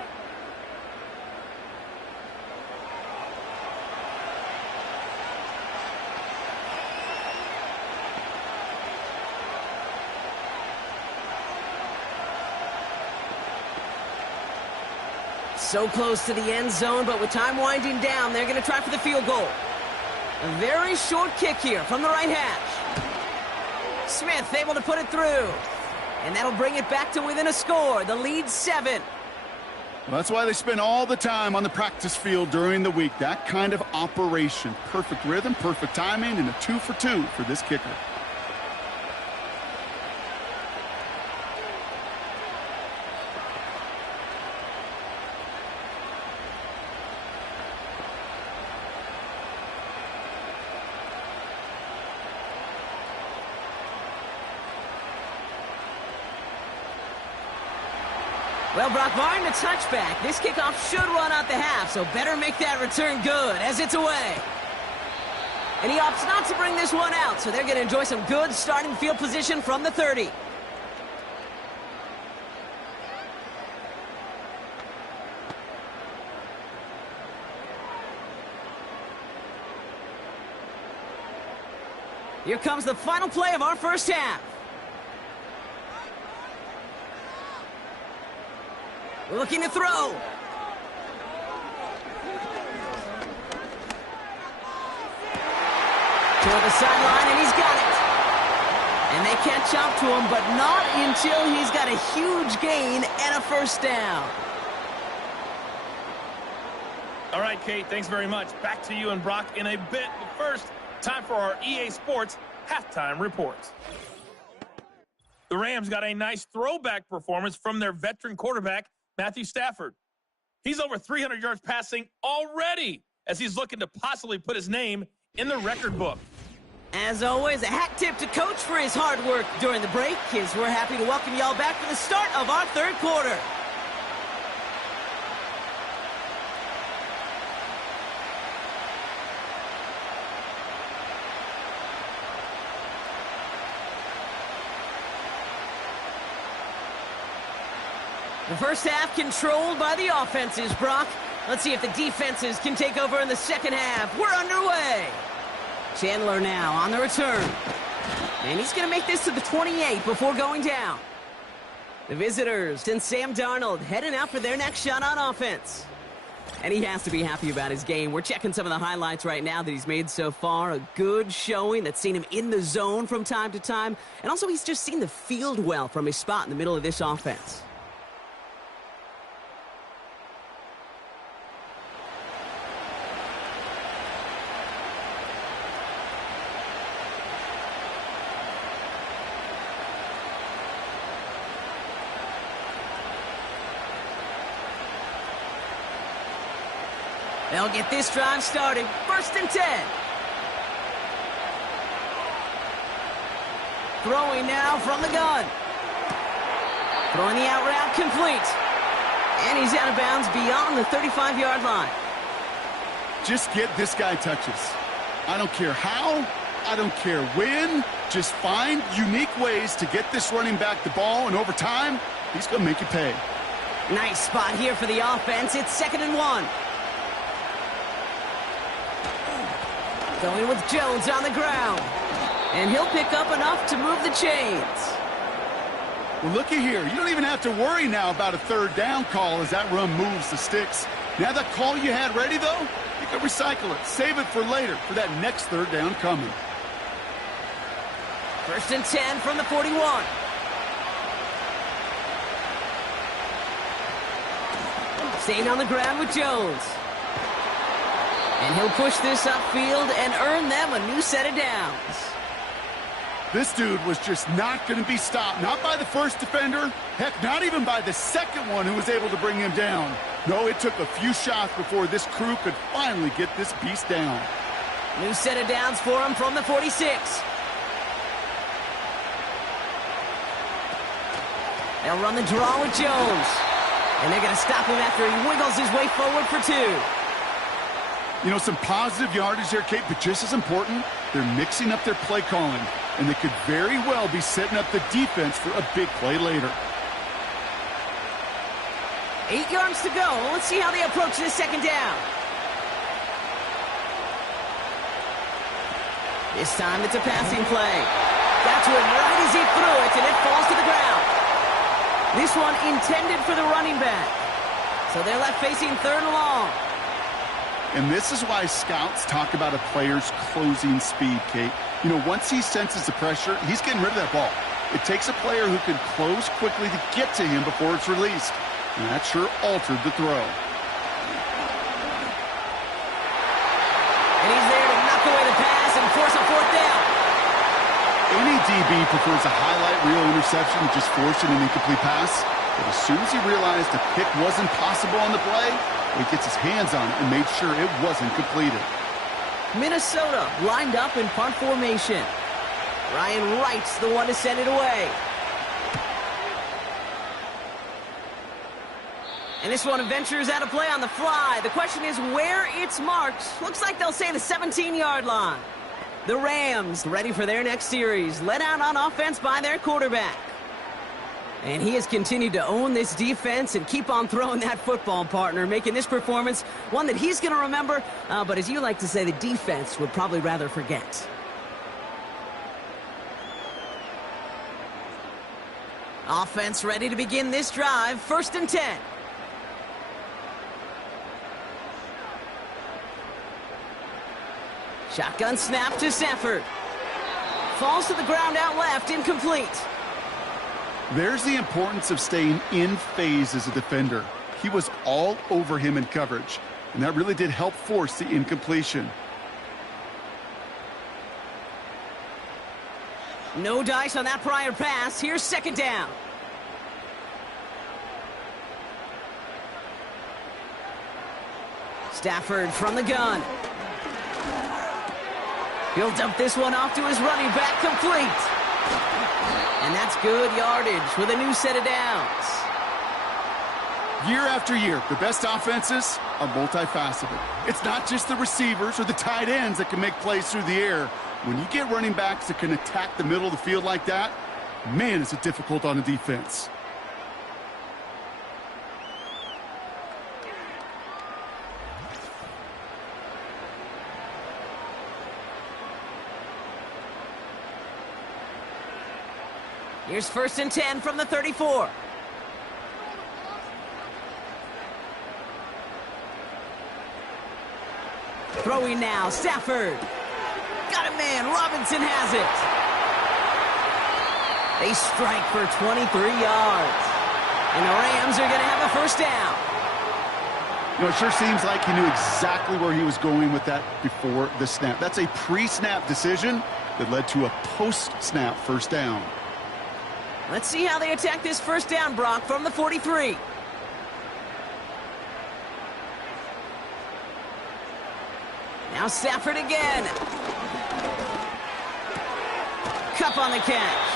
So close to the end zone, but with time winding down, they're going to try for the field goal. A very short kick here from the right hash. Smith able to put it through. And that'll bring it back to within a score. The lead 7. Well, that's why they spend all the time on the practice field during the week. That kind of operation. Perfect rhythm, perfect timing, and a 2 for 2 for this kicker. Well, Brock, barring the touchback, this kickoff should run out the half, so better make that return good as it's away. And he opts not to bring this one out, so they're going to enjoy some good starting field position from the 30. Here comes the final play of our first half. Looking to throw. Toward the sideline, and he's got it. And they catch up to him, but not until he's got a huge gain and a first down. All right, Kate, thanks very much. Back to you and Brock in a bit. But first, time for our EA Sports halftime reports. The Rams got a nice throwback performance from their veteran quarterback, Matthew Stafford. He's over 300 yards passing already as he's looking to possibly put his name in the record book. As always, a hat tip to Coach for his hard work during the break, as we're happy to welcome y'all back for the start of our third quarter. The first half controlled by the offenses, Brock. Let's see if the defenses can take over in the second half. We're underway. Chandler now on the return. And he's going to make this to the 28 before going down. The visitors and Sam Darnold heading out for their next shot on offense. And he has to be happy about his game. We're checking some of the highlights right now that he's made so far. A good showing that's seen him in the zone from time to time. And also he's just seen the field well from his spot in the middle of this offense. They'll get this drive started. First and 10. Throwing now from the gun. Throwing the out route complete. And he's out of bounds beyond the 35-yard line. Just get this guy touches. I don't care how. I don't care when. Just find unique ways to get this running back the ball, and over time, he's going to make you pay. Nice spot here for the offense. It's 2nd and 1. Going with Jones on the ground. And he'll pick up enough to move the chains. Well, looky here. You don't even have to worry now about a third down call as that run moves the sticks. Now that call you had ready, though, you can recycle it. Save it for later for that next third down coming. 1st and 10 from the 41. Staying on the ground with Jones. And he'll push this upfield and earn them a new set of downs. This dude was just not going to be stopped. Not by the first defender. Heck, not even by the second one who was able to bring him down. No, it took a few shots before this crew could finally get this beast down. New set of downs for him from the 46. They'll run the draw with Jones. And they're going to stop him after he wiggles his way forward for 2. You know, some positive yardage there, Kate, but just as important, they're mixing up their play calling, and they could very well be setting up the defense for a big play later. 8 yards to go. Let's see how they approach this second down. This time it's a passing play. Got to him right as he threw it, and it falls to the ground. This one intended for the running back. So they're left facing 3rd and long. And this is why scouts talk about a player's closing speed, Kate. You know, once he senses the pressure, he's getting rid of that ball. It takes a player who can close quickly to get to him before it's released. And that sure altered the throw. And he's there to knock away the pass and force a 4th down. Any DB prefers a highlight reel interception to just forcing an incomplete pass. But as soon as he realized a pick wasn't possible on the play, he gets his hands on it and made sure it wasn't completed. Minnesota lined up in punt formation. Ryan Wright's the one to send it away. And this one ventures out of play on the fly. The question is where it's marked. Looks like they'll say the 17-yard line. The Rams ready for their next series. Led out on offense by their quarterback. And he has continued to own this defense and keep on throwing that football, partner, making this performance one that he's going to remember. But as you like to say, the defense would probably rather forget. Offense ready to begin this drive. 1st and 10. Shotgun snap to Stafford. Falls to the ground out left, incomplete. There's the importance of staying in phase as a defender. He was all over him in coverage, and that really did help force the incompletion. No dice on that prior pass. Here's 2nd down. Stafford from the gun. He'll dump this one off to his running back, complete. And that's good yardage with a new set of downs. Year after year, the best offenses are multifaceted. It's not just the receivers or the tight ends that can make plays through the air. When you get running backs that can attack the middle of the field like that, man, is it difficult on a defense. Here's 1st and 10 from the 34. Throwing now, Stafford. Got a man, Robinson has it. They strike for 23 yards. And the Rams are going to have a 1st down. You know, it sure seems like he knew exactly where he was going with that before the snap. That's a pre-snap decision that led to a post-snap 1st down. Let's see how they attack this 1st down, Brock, from the 43. Now Stafford again. Cup on the catch.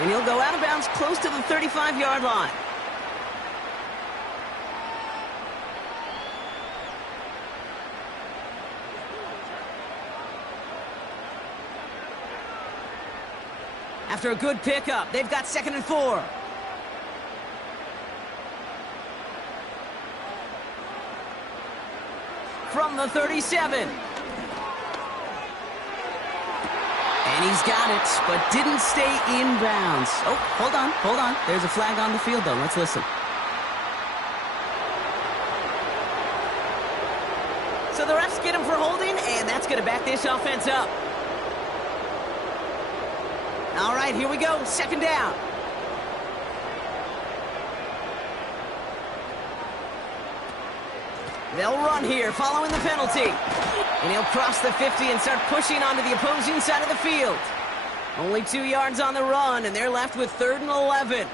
And he'll go out of bounds close to the 35-yard line. After a good pickup, they've got 2nd and 4. From the 37. And he's got it, but didn't stay in bounds. Oh, hold on. There's a flag on the field, though. Let's listen. So the refs get him for holding, and that's going to back this offense up. All right, here we go. 2nd down. They'll run here following the penalty. And he'll cross the 50 and start pushing onto the opposing side of the field. Only 2 yards on the run, and they're left with 3rd and 11.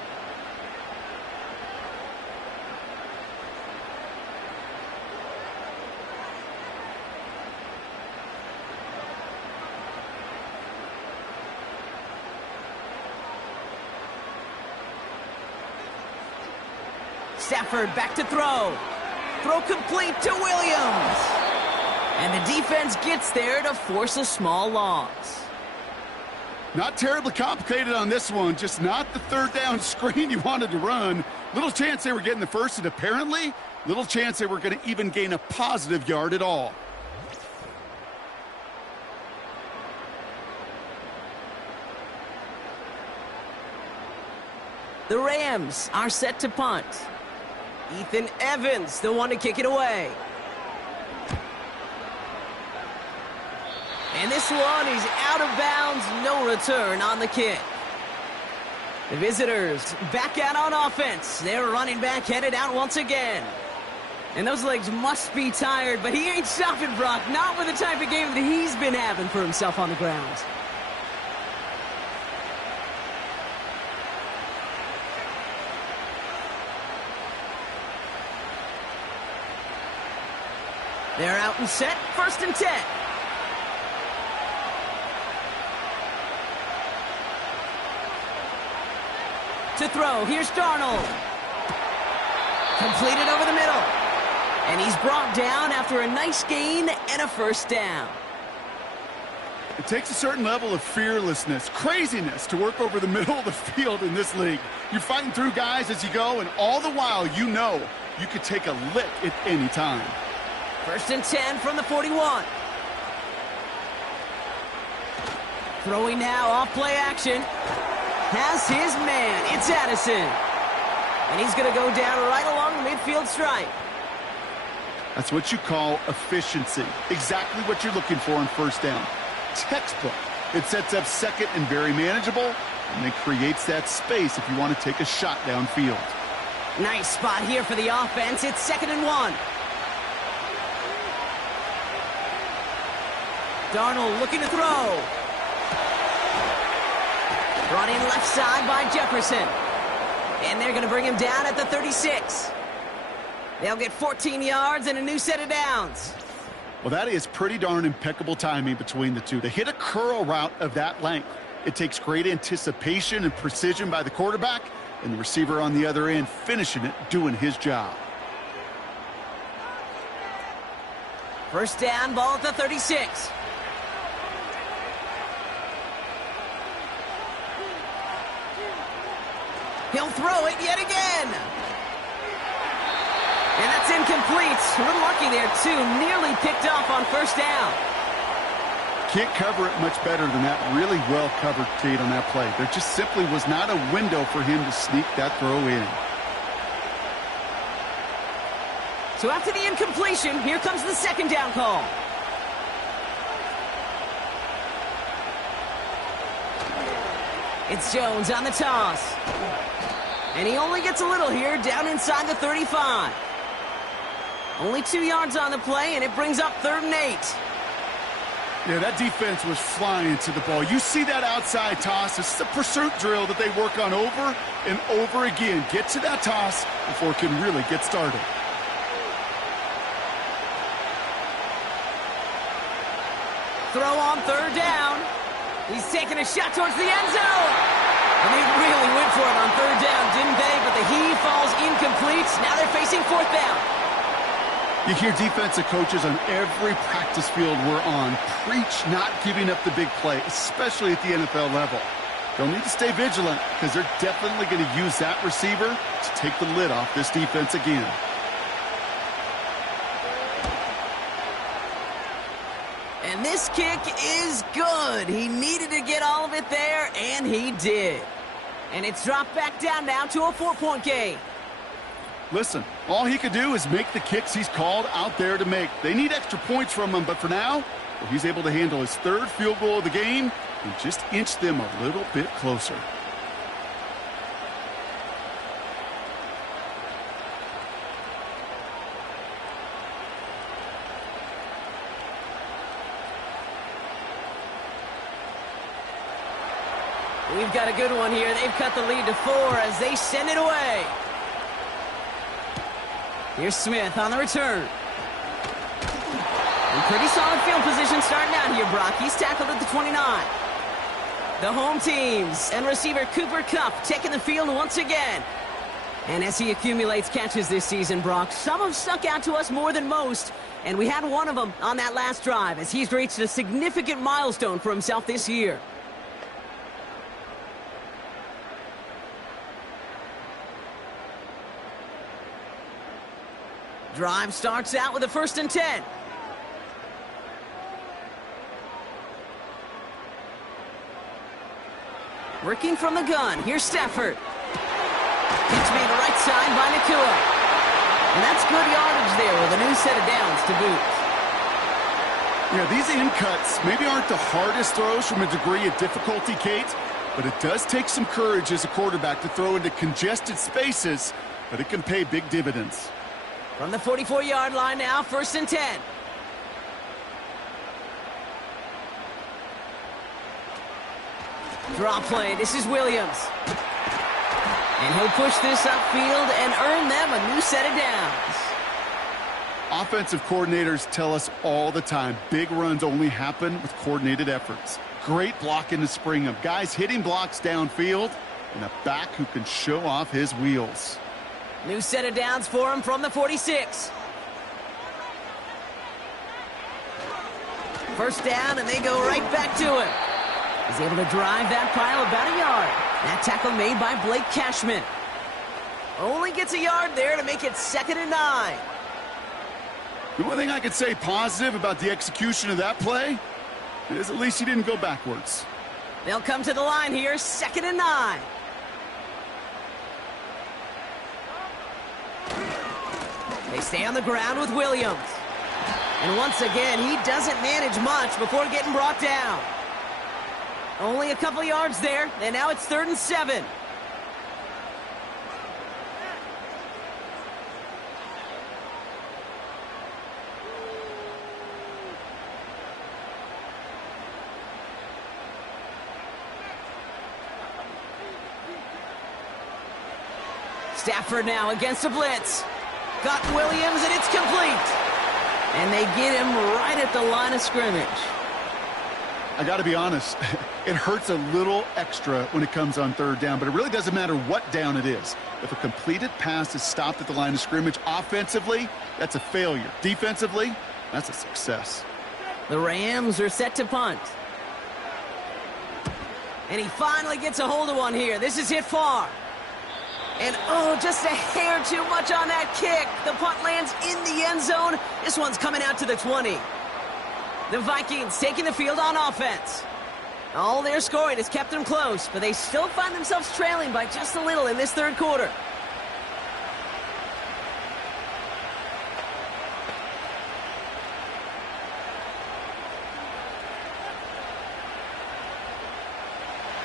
Stafford back to throw. Throw complete to Williams. And the defense gets there to force a small loss. Not terribly complicated on this one, just not the 3rd down screen you wanted to run. Little chance they were getting the 1st, and apparently little chance they were going to even gain a positive yard at all. The Rams are set to punt. Ethan Evans, the one to kick it away. And this one is out of bounds, no return on the kick. The visitors back out on offense. Their running back headed out once again. And those legs must be tired, but he ain't stopping, Brock. Not with the type of game that he's been having for himself on the ground. They're out and set, 1st and 10. To throw, here's Darnold. Completed over the middle. And he's brought down after a nice gain and a first down. It takes a certain level of fearlessness, craziness to work over the middle of the field in this league. You're fighting through guys as you go, and all the while you know you could take a lick at any time. 1st and 10 from the 41. Throwing now off play action. Has his man. It's Addison. And he's going to go down right along the midfield stripe. That's what you call efficiency. Exactly what you're looking for on first down. Textbook. It sets up second and very manageable, and it creates that space if you want to take a shot downfield. Nice spot here for the offense. It's 2nd and 1. Darnold looking to throw. Brought in left side by Jefferson. And they're going to bring him down at the 36. They'll get 14 yards and a new set of downs. Well, that is pretty darn impeccable timing between the two. To hit a curl route of that length, it takes great anticipation and precision by the quarterback, and the receiver on the other end finishing it, doing his job. First down, ball at the 36. He'll throw it yet again. And that's incomplete. A little lucky there, too. Nearly picked off on first down. Can't cover it much better than that. Really well covered, Kate, on that play. There just simply was not a window for him to sneak that throw in. So after the incompletion, here comes the 2nd down call. It's Jones on the toss. And he only gets a little here, down inside the 35. Only 2 yards on the play, and it brings up 3rd and 8. Yeah, that defense was flying to the ball. You see that outside toss. This is a pursuit drill that they work on over and over again. Get to that toss before it can really get started. Throw on 3rd down. He's taking a shot towards the end zone. And they really went for it on 3rd down, didn't they? But the heave falls incomplete. Now they're facing 4th down. You hear defensive coaches on every practice field we're on preach not giving up the big play, especially at the NFL level. They'll need to stay vigilant because they're definitely going to use that receiver to take the lid off this defense again. And this kick is good. He needed to get all of it there, and he did. And it's dropped back down now to a 4-point game. Listen, all he could do is make the kicks he's called out there to make. They need extra points from him, but for now, he's able to handle his 3rd field goal of the game and just inch them a little bit closer. We've got a good one here. They've cut the lead to 4 as they send it away. Here's Smith on the return. And pretty solid field position starting out here, Brock. He's tackled at the 29. The home teams and receiver Cooper Kupp taking the field once again. And as he accumulates catches this season, Brock, some have stuck out to us more than most. And we had one of them on that last drive as he's reached a significant milestone for himself this year. Drive starts out with a 1st and 10. Working from the gun. Here's Stafford. Pitch made right side by Nakua. And that's good yardage there with a new set of downs to boot. Yeah, these in cuts maybe aren't the hardest throws from a degree of difficulty, Kate, but it does take some courage as a quarterback to throw into congested spaces, but it can pay big dividends. From the 44-yard line now, 1st and 10. Draw play. This is Williams. And he'll push this upfield and earn them a new set of downs. Offensive coordinators tell us all the time, big runs only happen with coordinated efforts. Great blocking to spring them. Guys hitting blocks downfield and a back who can show off his wheels. New set of downs for him from the 46. First down, and they go right back to him. He's able to drive that pile about a yard. That tackle made by Blake Cashman. Only gets a yard there to make it 2nd and 9. The one thing I could say positive about the execution of that play is at least he didn't go backwards. They'll come to the line here, 2nd and 9. They stay on the ground with Williams. And once again, he doesn't manage much before getting brought down. Only a couple yards there, and now it's 3rd and 7. Stafford now against a blitz. Got Williams, and it's complete. And they get him right at the line of scrimmage. I got to be honest, it hurts a little extra when it comes on 3rd down, but it really doesn't matter what down it is. If a completed pass is stopped at the line of scrimmage, offensively, that's a failure. Defensively, that's a success. The Rams are set to punt. And he finally gets a hold of one here. This is hit far. And, oh, just a hair too much on that kick. The punt lands in the end zone. This one's coming out to the 20. The Vikings taking the field on offense. All their scoring has kept them close, but they still find themselves trailing by just a little in this 3rd quarter.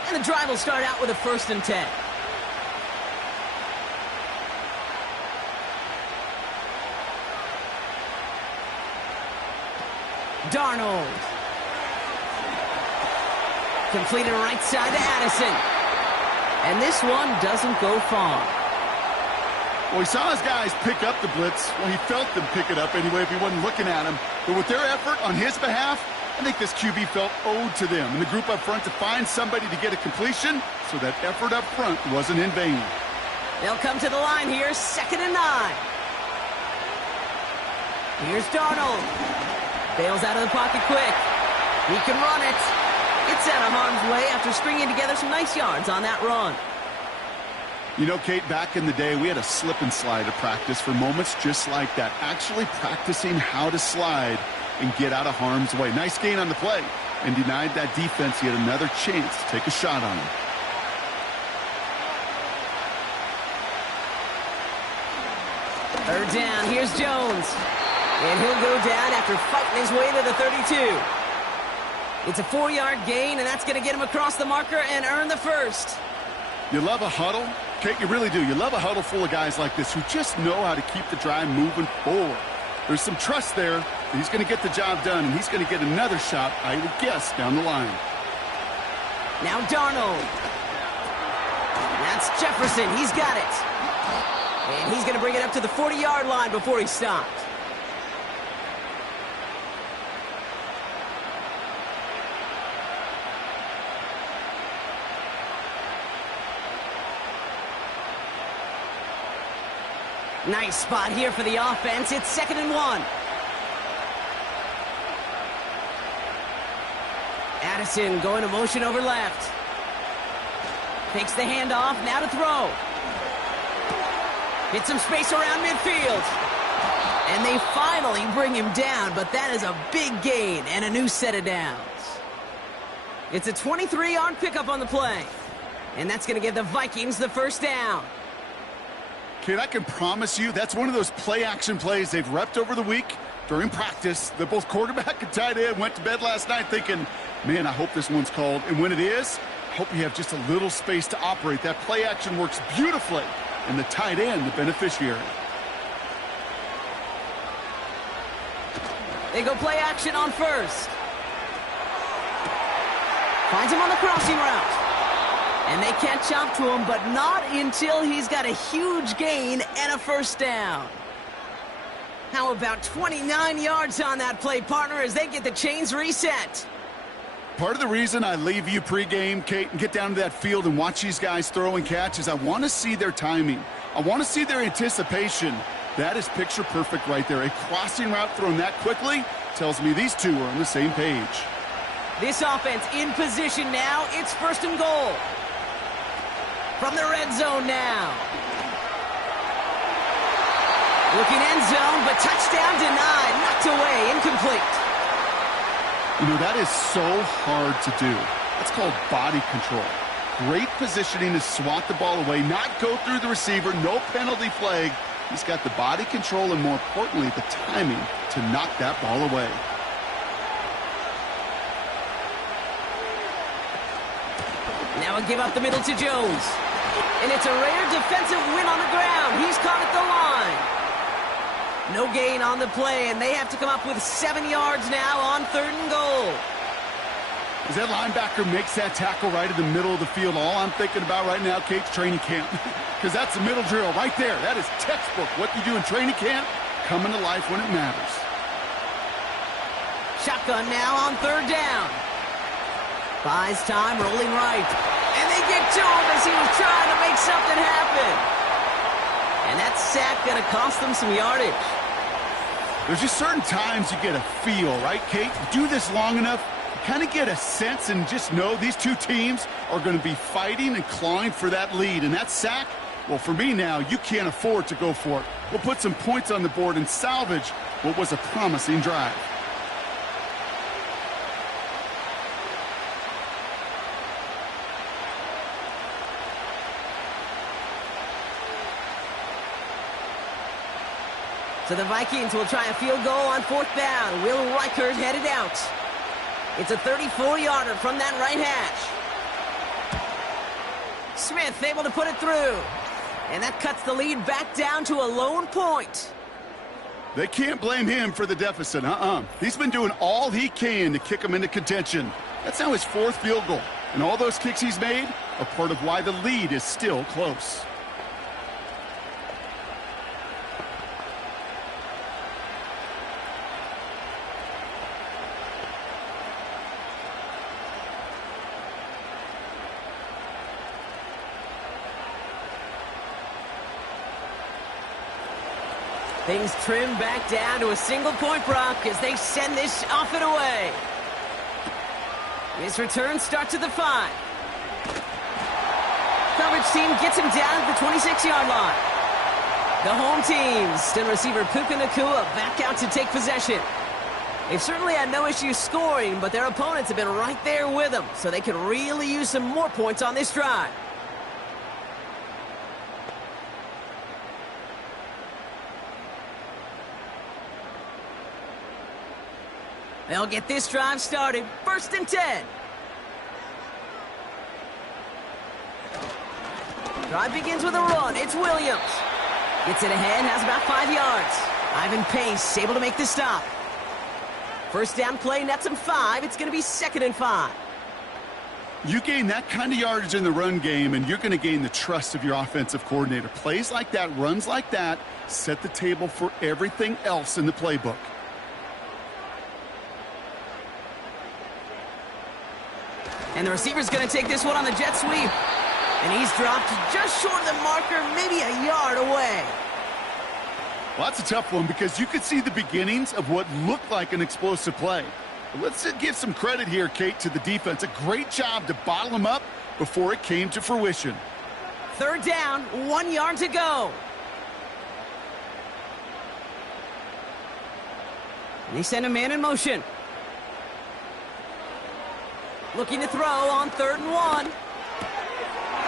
And the drive will start out with a 1st and 10. Darnold. Completed right side to Addison. And this one doesn't go far. Well, he saw his guys pick up the blitz. Well, he felt them pick it up anyway if he wasn't looking at him. But with their effort on his behalf, I think this QB felt owed to them and the group up front to find somebody to get a completion, so that effort up front wasn't in vain. They'll come to the line here, 2nd and 9. Here's Darnold. Bails out of the pocket quick. He can run it. It's out of harm's way after stringing together some nice yards on that run. You know, Kate, back in the day, we had a slip and slide at practice for moments just like that. Actually practicing how to slide and get out of harm's way. Nice gain on the play, and denied that defense yet another chance to take a shot on him. Third down, here's Jones. And he'll go down after fighting his way to the 32. It's a 4-yard gain, and that's going to get him across the marker and earn the 1st. You love a huddle? Kate, you really do. You love a huddle full of guys like this who just know how to keep the drive moving forward. There's some trust there that he's going to get the job done, and he's going to get another shot, I would guess, down the line. Now Darnold. That's Jefferson. He's got it. And he's going to bring it up to the 40-yard line before he stopped. Nice spot here for the offense. It's 2nd and 1. Addison going to motion over left. Takes the handoff, now to throw. Hit some space around midfield. And they finally bring him down, but that is a big gain and a new set of downs. It's a 23-yard pickup on the play. And that's going to give the Vikings the 1st down. Kid, I can promise you that's one of those play-action plays they've repped over the week during practice. That both quarterback and tight end went to bed last night thinking, man, I hope this one's called. And when it is, I hope you have just a little space to operate. That play-action works beautifully, and the tight end, the beneficiary. They go play action on 1st. Finds him on the crossing route. And they catch up to him, but not until he's got a huge gain and a 1st down. How about 29 yards on that play, partner, as they get the chains reset? Part of the reason I leave you pregame, Kate, and get down to that field and watch these guys throw and catch is I want to see their timing. I want to see their anticipation. That is picture perfect right there. A crossing route thrown that quickly tells me these two are on the same page. This offense in position now. It's 1st and goal. From the red zone now. Looking end zone, but touchdown denied. Knocked away, incomplete. You know, that is so hard to do. That's called body control. Great positioning to swat the ball away, not go through the receiver, no penalty flag. He's got the body control and, more importantly, the timing to knock that ball away. Now a give up the middle to Jones. And it's a rare defensive win on the ground. He's caught at the line. No gain on the play, and they have to come up with 7 yards now on 3rd and goal. As that linebacker makes that tackle right in the middle of the field, all I'm thinking about right now, Kate's training camp. Because that's the middle drill right there. That is textbook. What you do in training camp, coming to life when it matters. Shotgun now on 3rd down. Buys time, rolling right. And they get to him as he was trying to make something happen. And that sack going to cost them some yardage. There's just certain times you get a feel, right, Kate? You do this long enough, you kind of get a sense and just know these two teams are going to be fighting and clawing for that lead. And that sack, well, for me now, you can't afford to go for it. We'll put some points on the board and salvage what was a promising drive. So the Vikings will try a field goal on 4th down. Will Reichert headed out. It's a 34-yarder from that right hash. Smith able to put it through. And that cuts the lead back down to a lone point. They can't blame him for the deficit. He's been doing all he can to kick them into contention. That's now his 4th field goal. And all those kicks he's made are part of why the lead is still close. Things trim back down to a single-point Brock as they send this off and away. His return starts at the 5. Coverage team gets him down at the 26-yard line. The home team, still receiver Puka Nacua back out to take possession. They've certainly had no issues scoring, but their opponents have been right there with them, so they could really use some more points on this drive. They'll get this drive started. 1st and 10. Drive begins with a run. It's Williams. Gets it ahead, has about 5 yards. Ivan Pace able to make the stop. 1st down play, nets him 5. It's going to be 2nd and 5. You gain that kind of yardage in the run game, and you're going to gain the trust of your offensive coordinator. Plays like that, runs like that, set the table for everything else in the playbook. And the receiver's going to take this one on the jet sweep. And he's dropped just short of the marker, maybe a yard away. Well, that's a tough one because you could see the beginnings of what looked like an explosive play. But let's give some credit here, Kate, to the defense. A great job to bottle him up before it came to fruition. 3rd down, 1 yard to go. And they send a man in motion. Looking to throw on 3rd and 1.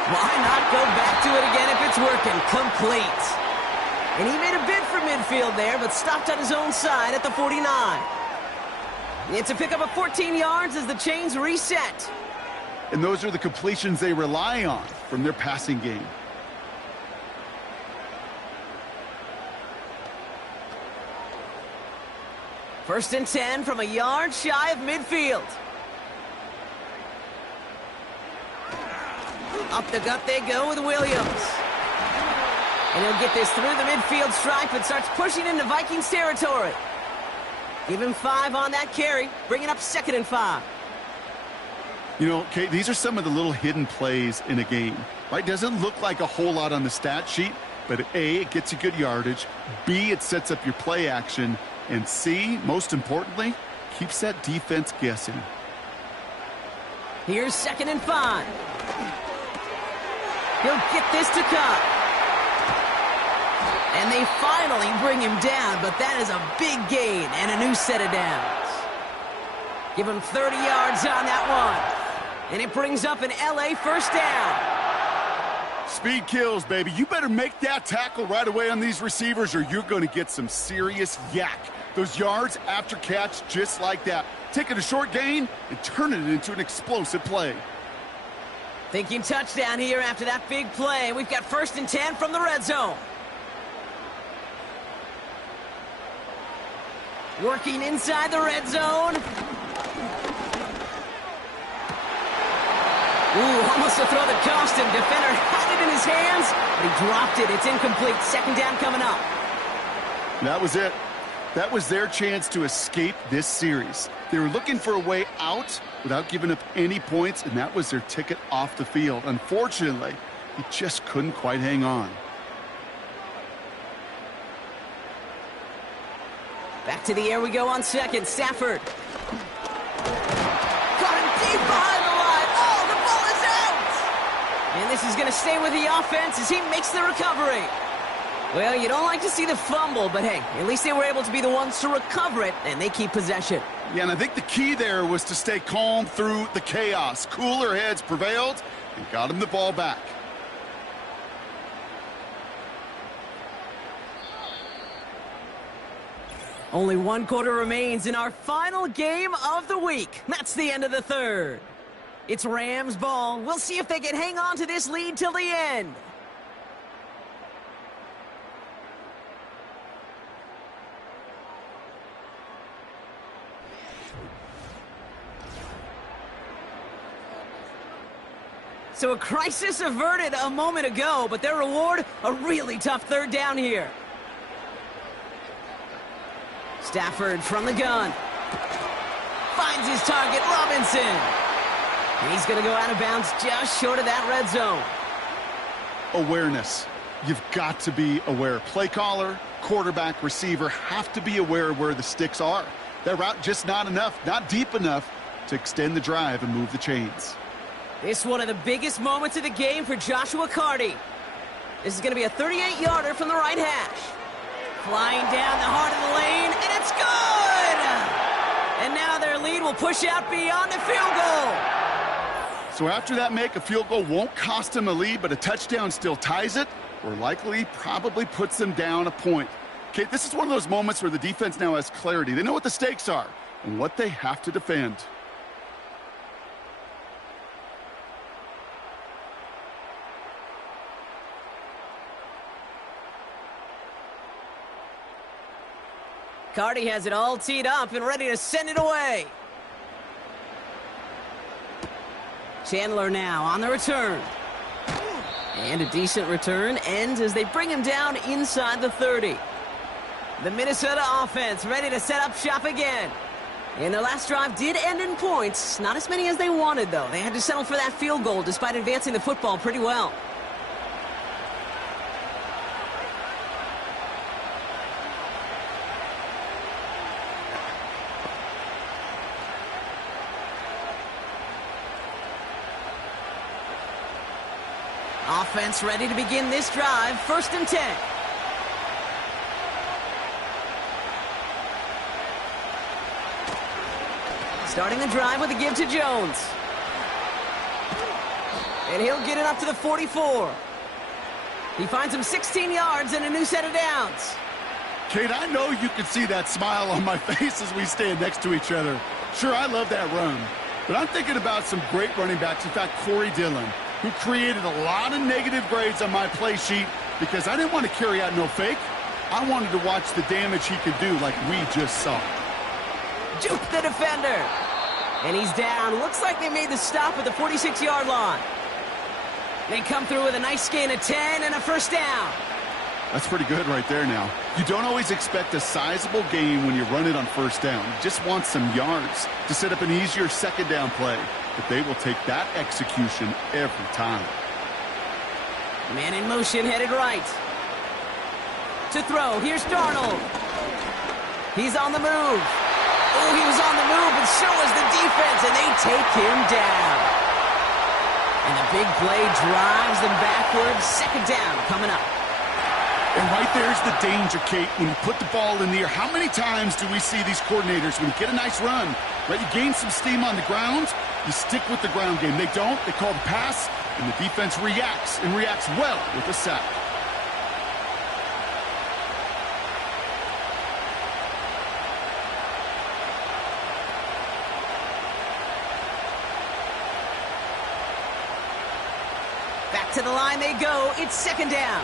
Why not go back to it again if it's working? Complete. And he made a bid for midfield there, but stopped on his own side at the 49. It's a pickup of 14 yards as the chains reset. And those are the completions they rely on from their passing game. First and 10 from a yard shy of midfield. Up the gut they go with Williams. And he'll get this through the midfield stripe and starts pushing into Vikings territory. Give him 5 on that carry, bringing up 2nd and 5. You know, Kate, these are some of the little hidden plays in a game, right? Doesn't look like a whole lot on the stat sheet, but A, it gets you good yardage, B, it sets up your play action, and C, most importantly, keeps that defense guessing. Here's 2nd and 5. He'll get this to cut. And they finally bring him down, but that is a big gain and a new set of downs. Give him 30 yards on that one. And it brings up an LA first down. Speed kills, baby. You better make that tackle right away on these receivers or you're going to get some serious yak. Those yards after catch just like that. Taking a short gain and turning it into an explosive play. Thinking touchdown here after that big play. We've got 1st and 10 from the red zone. Working inside the red zone. Ooh, almost a throw that cost him. Defender had it in his hands, but he dropped it. It's incomplete. 2nd down coming up. That was it. That was their chance to escape this series. They were looking for a way out without giving up any points, and that was their ticket off the field. Unfortunately, he just couldn't quite hang on. Back to the air we go on 2nd. Stafford. Caught him deep behind the line. Oh, the ball is out! And this is going to stay with the offense as he makes the recovery. Well, you don't like to see the fumble, but hey, at least they were able to be the ones to recover it, and they keep possession. Yeah, and I think the key there was to stay calm through the chaos. Cooler heads prevailed and got him the ball back. Only 1 quarter remains in our final game of the week. That's the end of the 3rd. It's Rams ball. We'll see if they can hang on to this lead till the end. So a crisis averted a moment ago, but their reward, a really tough 3rd down here. Stafford from the gun. Finds his target, Robinson. And he's going to go out of bounds just short of that red zone. Awareness. You've got to be aware. Play caller, quarterback, receiver have to be aware of where the sticks are. That route just not enough, not deep enough to extend the drive and move the chains. This is one of the biggest moments of the game for Joshua Carty. This is going to be a 38-yarder from the right hash. Flying down the heart of the lane, and it's good! And now their lead will push out beyond the field goal. So after that make, a field goal won't cost them a lead, but a touchdown still ties it, or likely probably puts them down a point. Okay, this is one of those moments where the defense now has clarity. They know what the stakes are and what they have to defend. Carty has it all teed up and ready to send it away. Chandler now on the return. And a decent return ends as they bring him down inside the 30. The Minnesota offense ready to set up shop again. And their last drive did end in points. Not as many as they wanted, though. They had to settle for that field goal despite advancing the football pretty well. Offense ready to begin this drive. 1st and 10. Starting the drive with a give to Jones. And he'll get it up to the 44. He finds him 16 yards and a new set of downs. Kate, I know you can see that smile on my face as we stand next to each other. Sure, I love that run. But I'm thinking about some great running backs. In fact, Corey Dillon, who created a lot of negative grades on my play sheet because I didn't want to carry out no fake. I wanted to watch the damage he could do like we just saw. Juke the defender. And he's down. Looks like they made the stop at the 46-yard line. They come through with a nice gain of 10 and a 1st down. That's pretty good right there now. You don't always expect a sizable gain when you run it on first down. You just want some yards to set up an easier second down play. But they will take that execution every time. Man in motion, headed right. To throw, here's Darnold. He's on the move. Oh, he was on the move, but so was the defense, and they take him down. And the big play drives them backwards. Second down coming up. And right there's the danger, Kate, when you put the ball in the air. How many times do we see these coordinators, when you get a nice run, right, you gain some steam on the ground, you stick with the ground game. They don't. They call the pass, and the defense reacts, and reacts well with a sack. Back to the line they go. It's second down.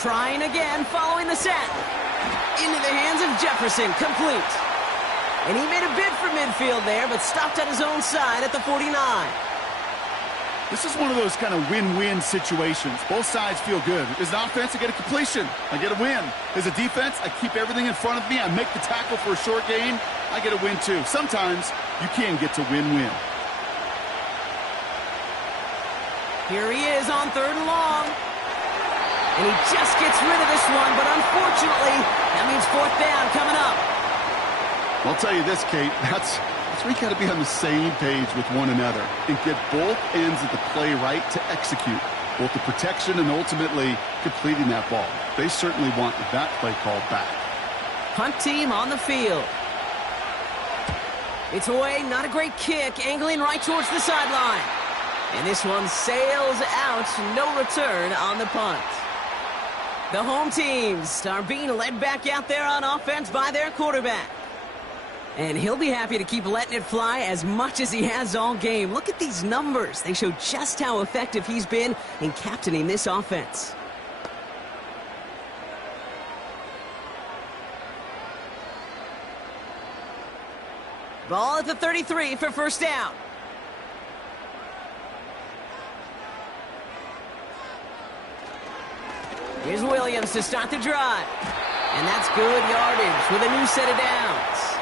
Trying again, following the set. Into the hands of Jefferson, complete. And he made a bid for midfield there, but stopped on his own side at the 49. This is one of those kind of win-win situations. Both sides feel good. As an offense, I get a completion. I get a win. As a defense, I keep everything in front of me. I make the tackle for a short gain. I get a win, too. Sometimes you can get to win-win. Here he is on third and long. And he just gets rid of this one, but unfortunately, that means fourth down coming up. I'll tell you this, Kate, that's where you got to be on the same page with one another and get both ends of the play right to execute, both the protection and ultimately completing that ball. They certainly want that play called back. Punt team on the field. It's away, not a great kick, angling right towards the sideline. And this one sails out, no return on the punt. The home teams are being led back out there on offense by their quarterback. And he'll be happy to keep letting it fly as much as he has all game. Look at these numbers. They show just how effective he's been in captaining this offense. Ball at the 33 for first down. Here's Williams to start the drive. And that's good yardage with a new set of downs.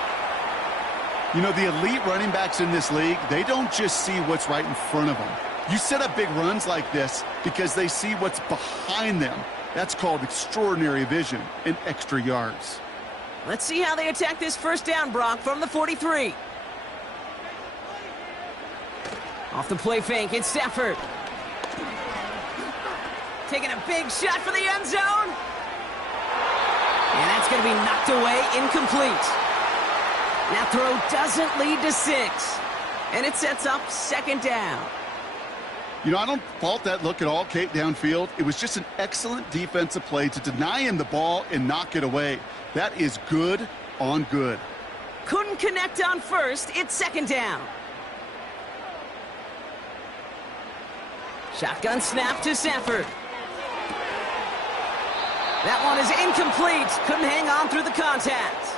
You know, the elite running backs in this league, they don't just see what's right in front of them. You set up big runs like this because they see what's behind them. That's called extraordinary vision and extra yards. Let's see how they attack this first down, Brock, from the 43. Off the play fake, it's Stafford. Taking a big shot for the end zone. And that's going to be knocked away, incomplete. That throw doesn't lead to 6. And it sets up second down. You know, I don't fault that look at all, Kate, downfield. It was just an excellent defensive play to deny him the ball and knock it away. That is good on good. Couldn't connect on first. It's second down. Shotgun snap to Stafford. That one is incomplete. Couldn't hang on through the contact.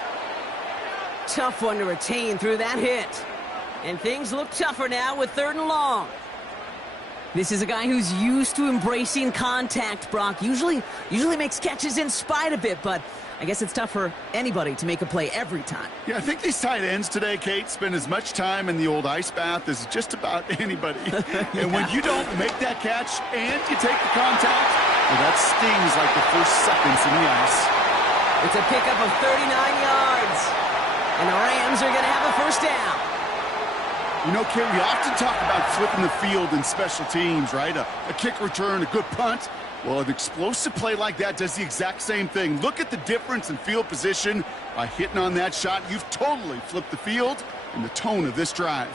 Tough one to retain through that hit. And things look tougher now with third and long. This is a guy who's used to embracing contact, Brock. Usually makes catches in spite of it, but I guess it's tough for anybody to make a play every time. Yeah, I think these tight ends today, Kate, spend as much time in the old ice bath as just about anybody. Yeah. And when you don't make that catch and you take the contact, well, that stings like the first seconds in the ice. It's a pickup of 39 yards. And the Rams are going to have a first down. You know, Kate, we often talk about flipping the field in special teams, right? A kick return, a good punt. Well, an explosive play like that does the exact same thing. Look at the difference in field position. By hitting on that shot, you've totally flipped the field and the tone of this drive.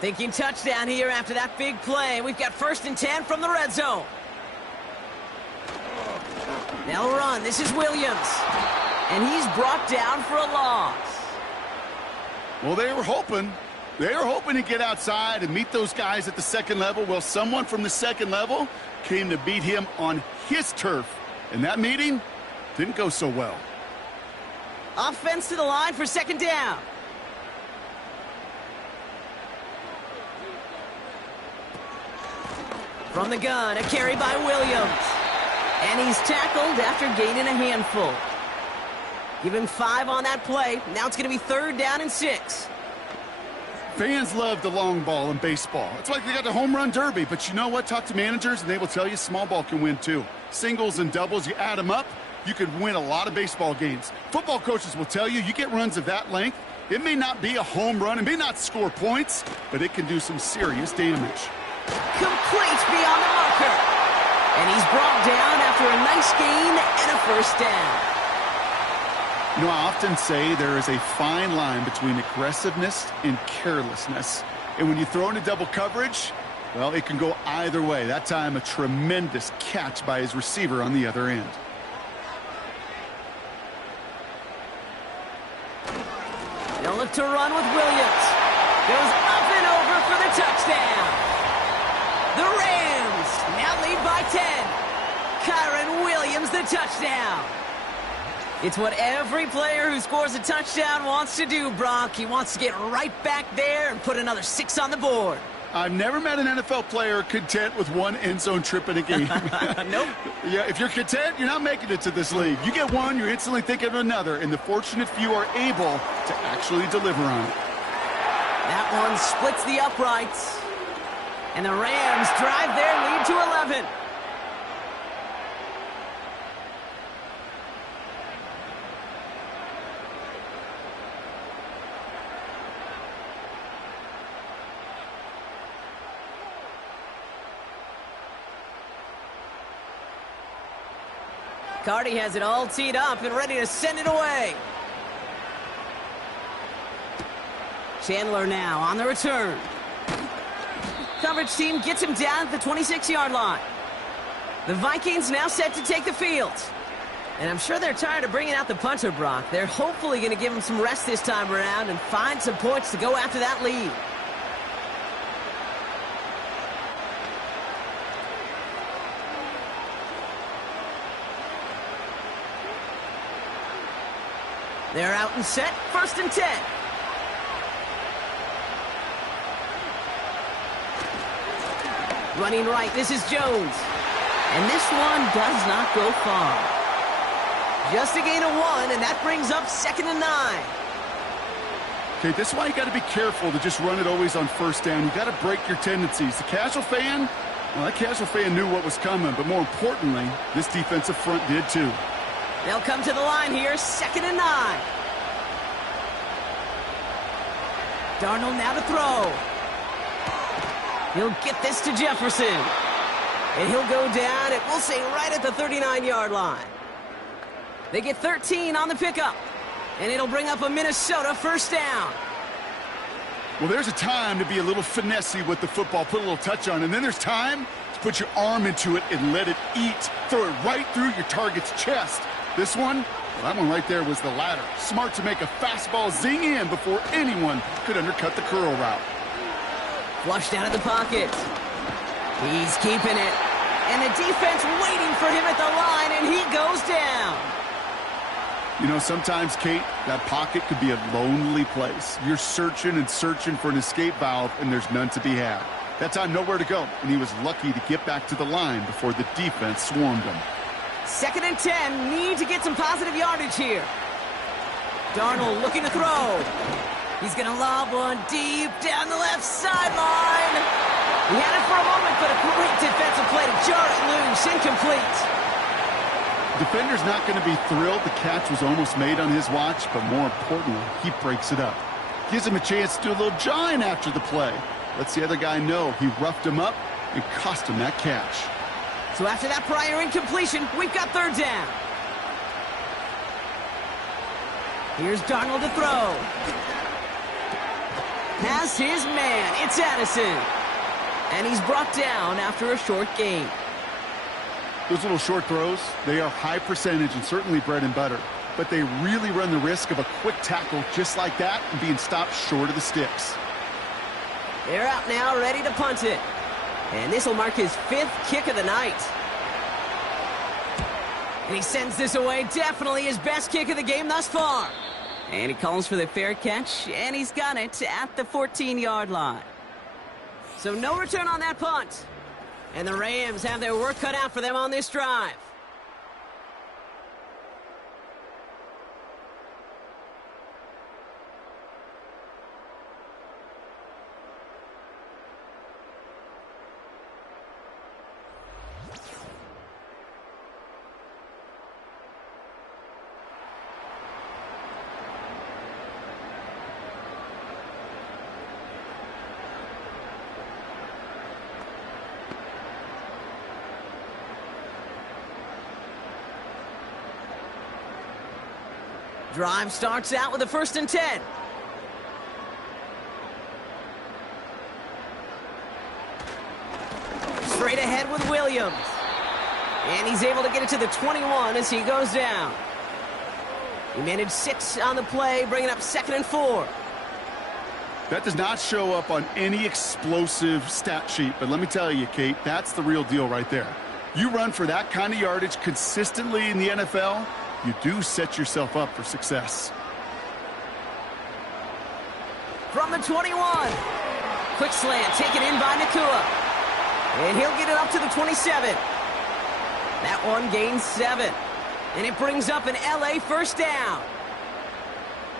Thinking touchdown here after that big play. We've got 1st and 10 from the red zone. They'll run. This is Williams. And he's brought down for a loss. Well, they were hoping to get outside and meet those guys at the second level. Well, someone from the second level came to beat him on his turf. And that meeting didn't go so well. Offense to the line for second down. From the gun, a carry by Williams. And he's tackled after gaining a handful. Give him 5 on that play. Now it's going to be 3rd down and 6. Fans love the long ball in baseball. It's like they got the home run derby. But you know what? Talk to managers, and they will tell you small ball can win too. Singles and doubles, you add them up, you could win a lot of baseball games. Football coaches will tell you, you get runs of that length, it may not be a home run, it may not score points, but it can do some serious damage. Complete beyond the marker. And he's brought down after a nice gain and a 1st down. You know, I often say there is a fine line between aggressiveness and carelessness. And when you throw into double coverage, well, it can go either way. That time, a tremendous catch by his receiver on the other end. They'll look to run with Williams. Goes up and over for the touchdown. The Rams now lead by 10. Kyren Williams, the touchdown. It's what every player who scores a touchdown wants to do, Brock. He wants to get right back there and put another 6 on the board. I've never met an NFL player content with 1 end zone trip in a game. Nope. Yeah, if you're content, you're not making it to this league. You get one, you're instantly thinking of another, and the fortunate few are able to actually deliver on it. That one splits the uprights. And the Rams drive their lead to 11. Cardi has it all teed up and ready to send it away. Chandler now on the return. Coverage team gets him down at the 26-yard line. The Vikings now set to take the field. And I'm sure they're tired of bringing out the punter, Brock. They're hopefully going to give him some rest this time around and find some points to go after that lead. They're out and set, 1st and 10. Running right, this is Jones. And this one does not go far. Just a gain of 1, and that brings up 2nd and 9. Okay, this is why you got to be careful to just run it always on 1st down. You got to break your tendencies. The casual fan, well, that casual fan knew what was coming, but more importantly, this defensive front did too. They'll come to the line here, 2nd and 9. Darnold now to throw. He'll get this to Jefferson. And he'll go down, it will say right at the 39-yard line. They get 13 on the pickup. And it'll bring up a Minnesota 1st down. Well, there's a time to be a little finessey with the football, put a little touch on it. And then there's time to put your arm into it and let it eat. Throw it right through your target's chest. This one, well, that one right there was the latter. Smart to make a fastball zing in before anyone could undercut the curl route. Flushed out of the pocket. He's keeping it. And the defense waiting for him at the line, and he goes down. You know, sometimes, Kate, that pocket could be a lonely place. You're searching and searching for an escape valve, and there's none to be had. That time, nowhere to go, and he was lucky to get back to the line before the defense swarmed him. 2nd and 10, need to get some positive yardage here. Darnold looking to throw. He's going to lob one deep down the left sideline. He had it for a moment, but a great defensive play to jar it loose. Incomplete. Defender's not going to be thrilled the catch was almost made on his watch, but more importantly, he breaks it up. Gives him a chance to do a little jawing after the play. Lets the other guy know he roughed him up and cost him that catch. So after that prior incompletion, we've got 3rd down. Here's Darnold to throw. Has his man. It's Addison. And he's brought down after a short gain. Those little short throws, they are high percentage and certainly bread and butter. But they really run the risk of a quick tackle just like that and being stopped short of the sticks. They're out now, ready to punt it. And this will mark his 5th kick of the night. And he sends this away. Definitely his best kick of the game thus far. And he calls for the fair catch, and he's got it at the 14-yard line. So no return on that punt. And the Rams have their work cut out for them on this drive. Drive starts out with a 1st and 10. Straight ahead with Williams. And he's able to get it to the 21 as he goes down. He managed 6 on the play, bringing up 2nd and 4. That does not show up on any explosive stat sheet, but let me tell you, Kate, that's the real deal right there. You run for that kind of yardage consistently in the NFL, you do set yourself up for success. From the 21. Quick slant taken in by Nakua. And he'll get it up to the 27. That one gains 7. And it brings up an LA 1st down.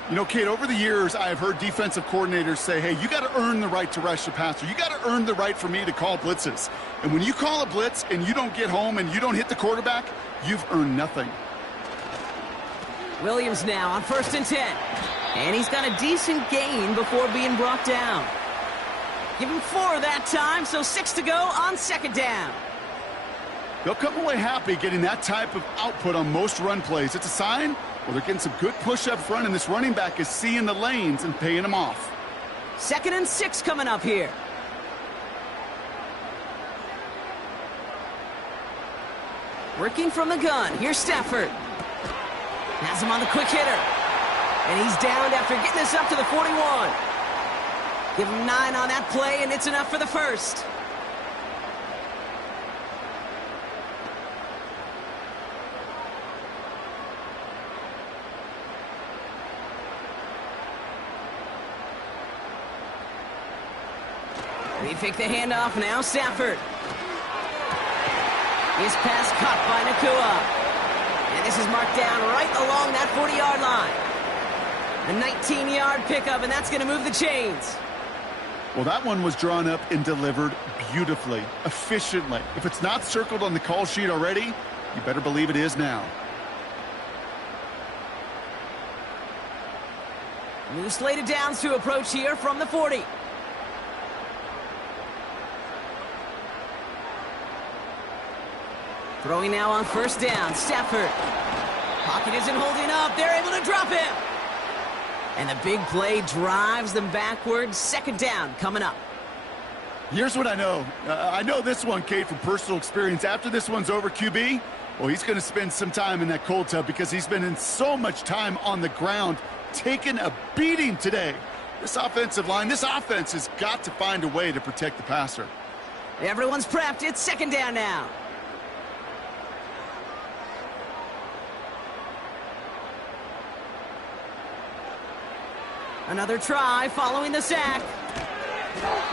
You know, Kate, over the years, I've heard defensive coordinators say, hey, you got to earn the right to rush the passer. You got to earn the right for me to call blitzes. And when you call a blitz and you don't get home and you don't hit the quarterback, you've earned nothing. Williams now on 1st and 10. And he's got a decent gain before being brought down. Give him 4 that time, so 6 to go on 2nd down. They'll come away happy getting that type of output on most run plays. It's a sign, well, they're getting some good push up front, and this running back is seeing the lanes and paying them off. 2nd and 6 coming up here. Working from the gun. Here's Stafford. Has him on the quick hitter. And he's downed after getting this up to the 41. Give him 9 on that play, and it's enough for the 1st. They fake the handoff now, Stafford. His pass caught by Nakua. And this is marked down right along that 40-yard line. A 19-yard pickup, and that's going to move the chains. Well, that one was drawn up and delivered beautifully, efficiently. If it's not circled on the call sheet already, you better believe it is now. New slated downs to approach here from the 40. Throwing now on 1st down, Stafford. Pocket isn't holding up. They're able to drop him. And the big play drives them backwards. 2nd down coming up. Here's what I know. I know this one, Kate, from personal experience. After this one's over, QB, well, he's going to spend some time in that cold tub because he's been in so much time on the ground, taking a beating today. This offensive line, this offense has got to find a way to protect the passer. Everyone's prepped. It's 2nd down now. Another try following the sack.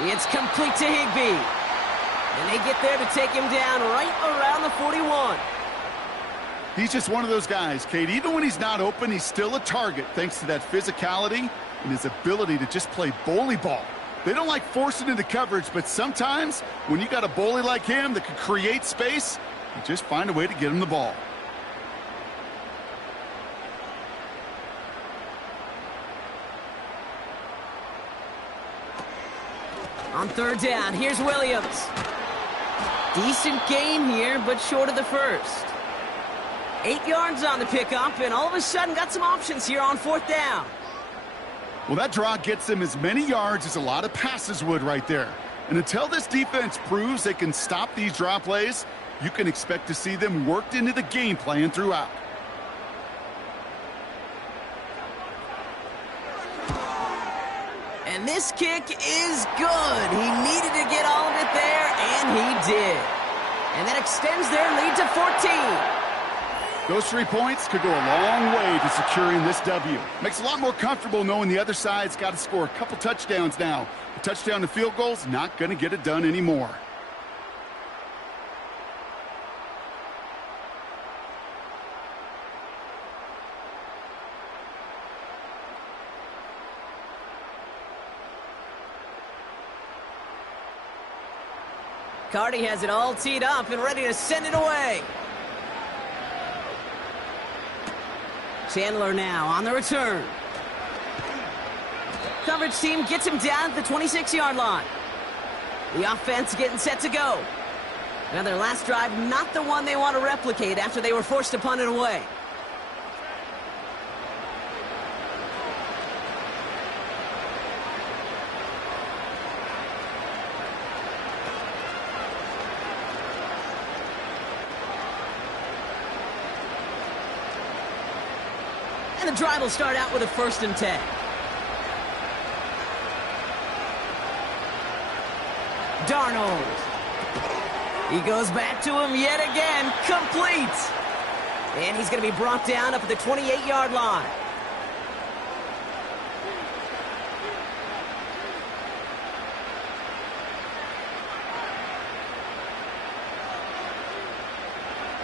It's complete to Higbee. And they get there to take him down right around the 41. He's just one of those guys, Kate. Even when he's not open, he's still a target thanks to that physicality and his ability to just play bully ball. They don't like forcing into coverage, but sometimes when you got a bully like him that can create space, you just find a way to get him the ball. On 3rd down, here's Williams. Decent gain here, but short of the 1st. 8 yards on the pickup, and all of a sudden got some options here on 4th down. Well, that draw gets them as many yards as a lot of passes would right there. And until this defense proves they can stop these draw plays, you can expect to see them worked into the game plan throughout. And this kick is good. He needed to get all of it there, and he did. And that extends their lead to 14. Those 3 points could go a long way to securing this W. Makes it a lot more comfortable knowing the other side's got to score a couple touchdowns now. A touchdown to field goals, not going to get it done anymore. McCarty has it all teed up and ready to send it away. Chandler now on the return. Coverage team gets him down at the 26-yard line. The offense getting set to go. Now their last drive, not the one they want to replicate after they were forced to punt it away. And the drive will start out with a 1st and 10. Darnold. He goes back to him yet again. Complete. And he's going to be brought down up at the 28-yard line.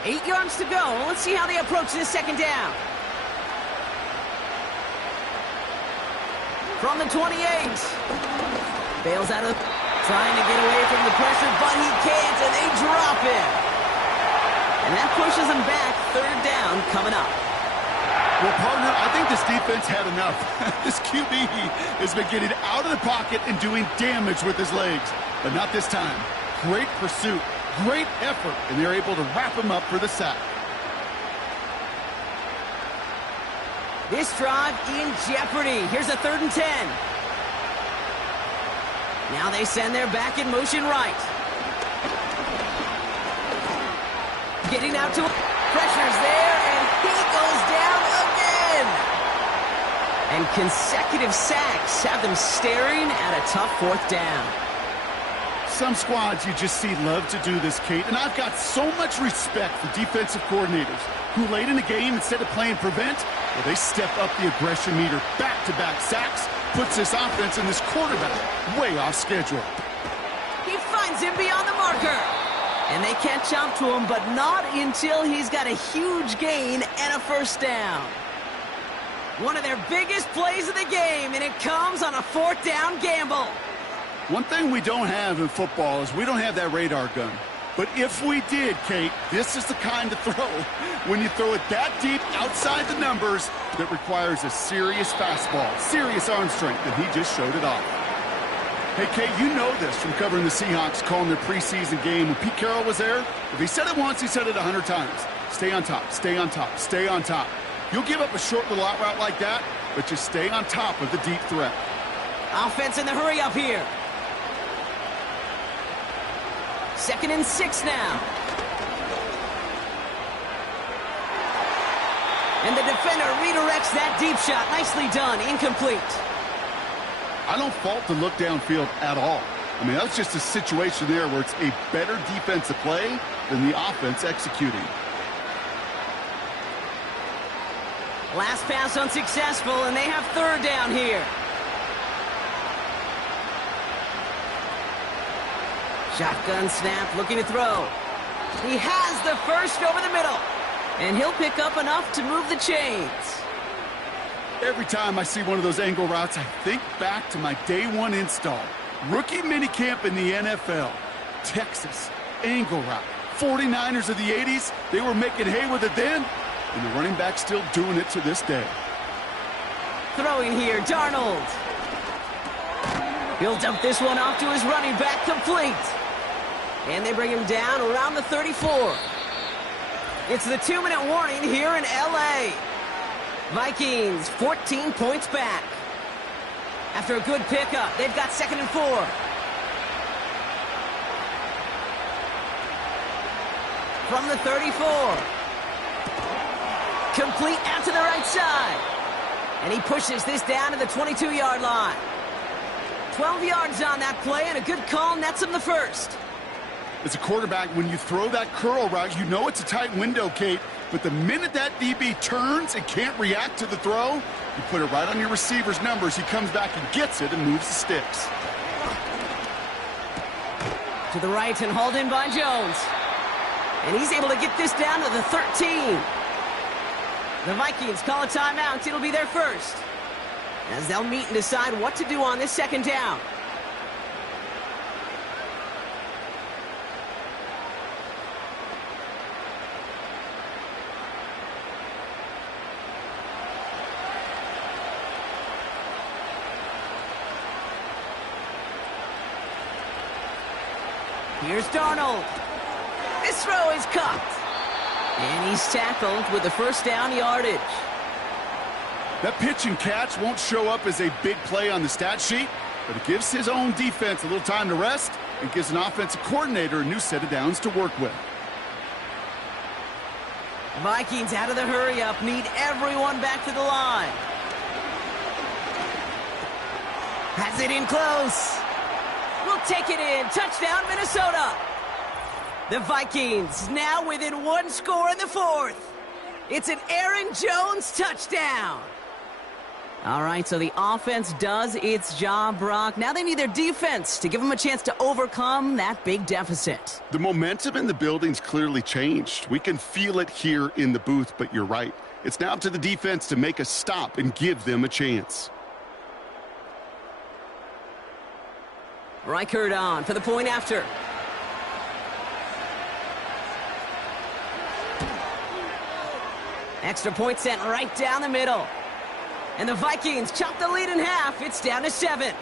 Eight yards to go. Let's see how they approach this second down. From the 28. Bails out of, trying to get away from the pressure, but he can't, and they drop him. And that pushes him back. 3rd down coming up. Well, partner, I think this defense had enough. This QB has been getting out of the pocket and doing damage with his legs. But not this time. Great pursuit, great effort, and they're able to wrap him up for the sack. This drive in jeopardy. Here's a 3rd and 10. Now they send their back in motion right. Getting out to him. Pressure's there, and he goes down again. And consecutive sacks have them staring at a tough 4th down. Some squads you just see love to do this, Kate, and I've got so much respect for defensive coordinators who late in the game, instead of playing prevent, well, they step up the aggression meter. Back-to-back sacks puts this offense and this quarterback way off schedule. He finds him beyond the marker. And they can't jump to him, but not until he's got a huge gain and a 1st down. One of their biggest plays of the game, and it comes on a 4th down gamble. One thing we don't have in football is we don't have that radar gun. But if we did, Kate, this is the kind of throw, when you throw it that deep outside the numbers, that requires a serious fastball, serious arm strength, and he just showed it off. Hey, Kate, you know this from covering the Seahawks, calling their preseason game. When Pete Carroll was there, if he said it once, he said it 100 times. Stay on top, stay on top, stay on top. You'll give up a short little out route like that, but just stay on top of the deep threat. Offense in the hurry up here. 2nd and 6 now. And the defender redirects that deep shot. Nicely done. Incomplete. I don't fault the look downfield at all. I mean, that's just a situation there where it's a better defensive play than the offense executing. Last pass unsuccessful, and they have 3rd down here. Shotgun snap, looking to throw. He has the 1st over the middle. And he'll pick up enough to move the chains. Every time I see one of those angle routes, I think back to my day 1 install. Rookie minicamp in the NFL. Texas, angle route. 49ers of the 80s, they were making hay with it then, and the running back's still doing it to this day. Throwing here, Darnold. He'll dump this one off to his running back, complete. And they bring him down around the 34. It's the 2-minute warning here in L.A. Vikings 14 points back. After a good pickup, they've got 2nd and 4. From the 34. Complete out to the right side. And he pushes this down to the 22-yard line. 12 yards on that play, and a good call nets him the 1st. As a quarterback, when you throw that curl route, you know it's a tight window, Kate. But the minute that DB turns and can't react to the throw, you put it right on your receiver's numbers. He comes back and gets it and moves the sticks. To the right and hauled in by Jones. And he's able to get this down to the 13. The Vikings call a timeout. It'll be their 1st, as they'll meet and decide what to do on this 2nd down. Here's Darnold. This throw is caught. And he's tackled with the first down yardage. That pitch and catch won't show up as a big play on the stat sheet, but it gives his own defense a little time to rest and gives an offensive coordinator a new set of downs to work with. Vikings out of the hurry-up, need everyone back to the line. Has it in close. We'll take it in. Touchdown, Minnesota. The Vikings now within one score in the fourth. It's an Aaron Jones touchdown. All right, so the offense does its job, Brock. Now they need their defense to give them a chance to overcome that big deficit. The momentum in the building's clearly changed. We can feel it here in the booth, but you're right. It's now up to the defense to make a stop and give them a chance. Reichert on for the point after. Extra point sent right down the middle. And the Vikings chop the lead in half. It's down to 7.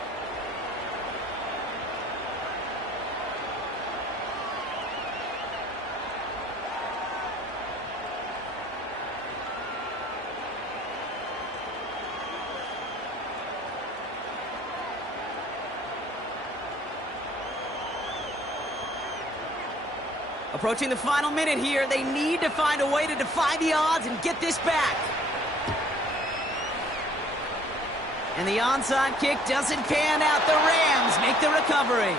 Approaching the final minute here, they need to find a way to defy the odds and get this back. And the onside kick doesn't pan out. The Rams make the recovery.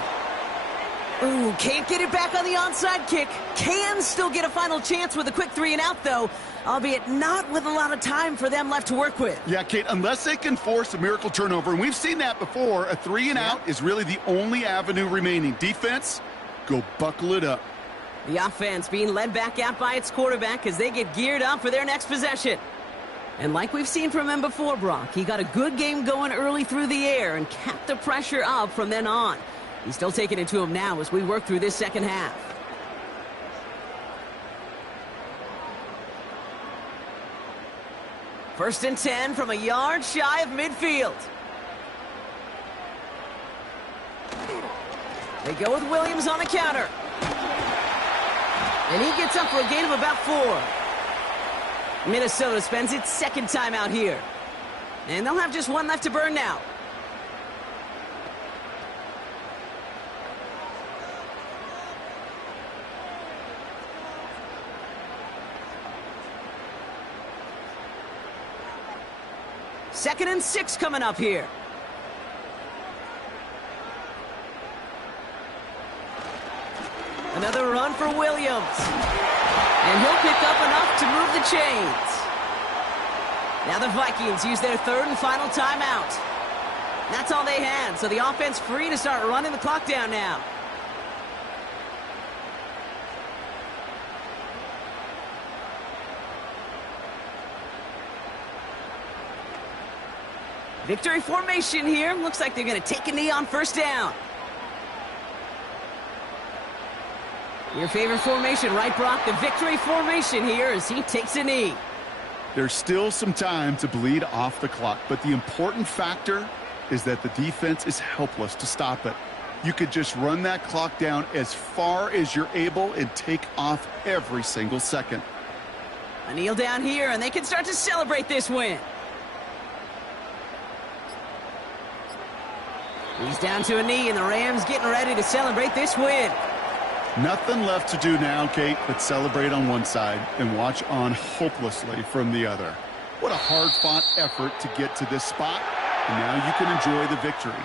Ooh, can't get it back on the onside kick. Can still get a final chance with a quick 3-and-out, though, albeit not with a lot of time for them left to work with. Yeah, Kate, unless they can force a miracle turnover, and we've seen that before, a 3-and-out is really the only avenue remaining. Defense, go buckle it up. The offense being led back out by its quarterback as they get geared up for their next possession. And like we've seen from him before, Brock, he got a good game going early through the air and kept the pressure up from then on. He's still taking it to him now as we work through this second half. First and 10 from a yard shy of midfield. They go with Williams on the counter. And he gets up for a gain of about 4. Minnesota spends its second time out here. And they'll have just one left to burn now. Second and 6 coming up here. Another run for Williams. And he'll pick up enough to move the chains. Now the Vikings use their third and final timeout. That's all they had, so the offense free to start running the clock down now. Victory formation here. Looks like they're going to take a knee on first down. Your favorite formation, right, Brock? The victory formation here as he takes a knee. There's still some time to bleed off the clock, but the important factor is that the defense is helpless to stop it. You could just run that clock down as far as you're able and take off every single second. A kneel down here, and they can start to celebrate this win. He's down to a knee, and the Rams getting ready to celebrate this win. Nothing left to do now, Kate, but celebrate on one side and watch on hopelessly from the other. What a hard-fought effort to get to this spot, and now you can enjoy the victory.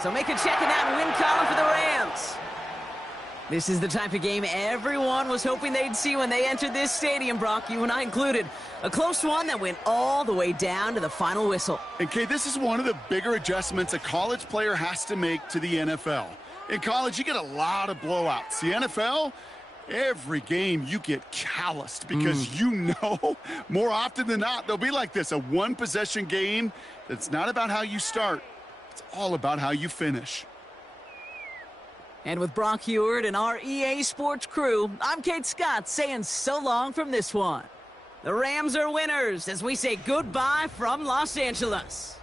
So make a check in that win column for the Rams. This is the type of game everyone was hoping they'd see when they entered this stadium, Brock, you and I included. A close one that went all the way down to the final whistle. And, Kate, this is one of the bigger adjustments a college player has to make to the NFL. In college, you get a lot of blowouts. The NFL, every game you get calloused because you know more often than not they'll be like this, a one-possession game that's not about how you start. It's all about how you finish. And with Brock Heward and our EA Sports crew, I'm Kate Scott saying so long from this one. The Rams are winners as we say goodbye from Los Angeles.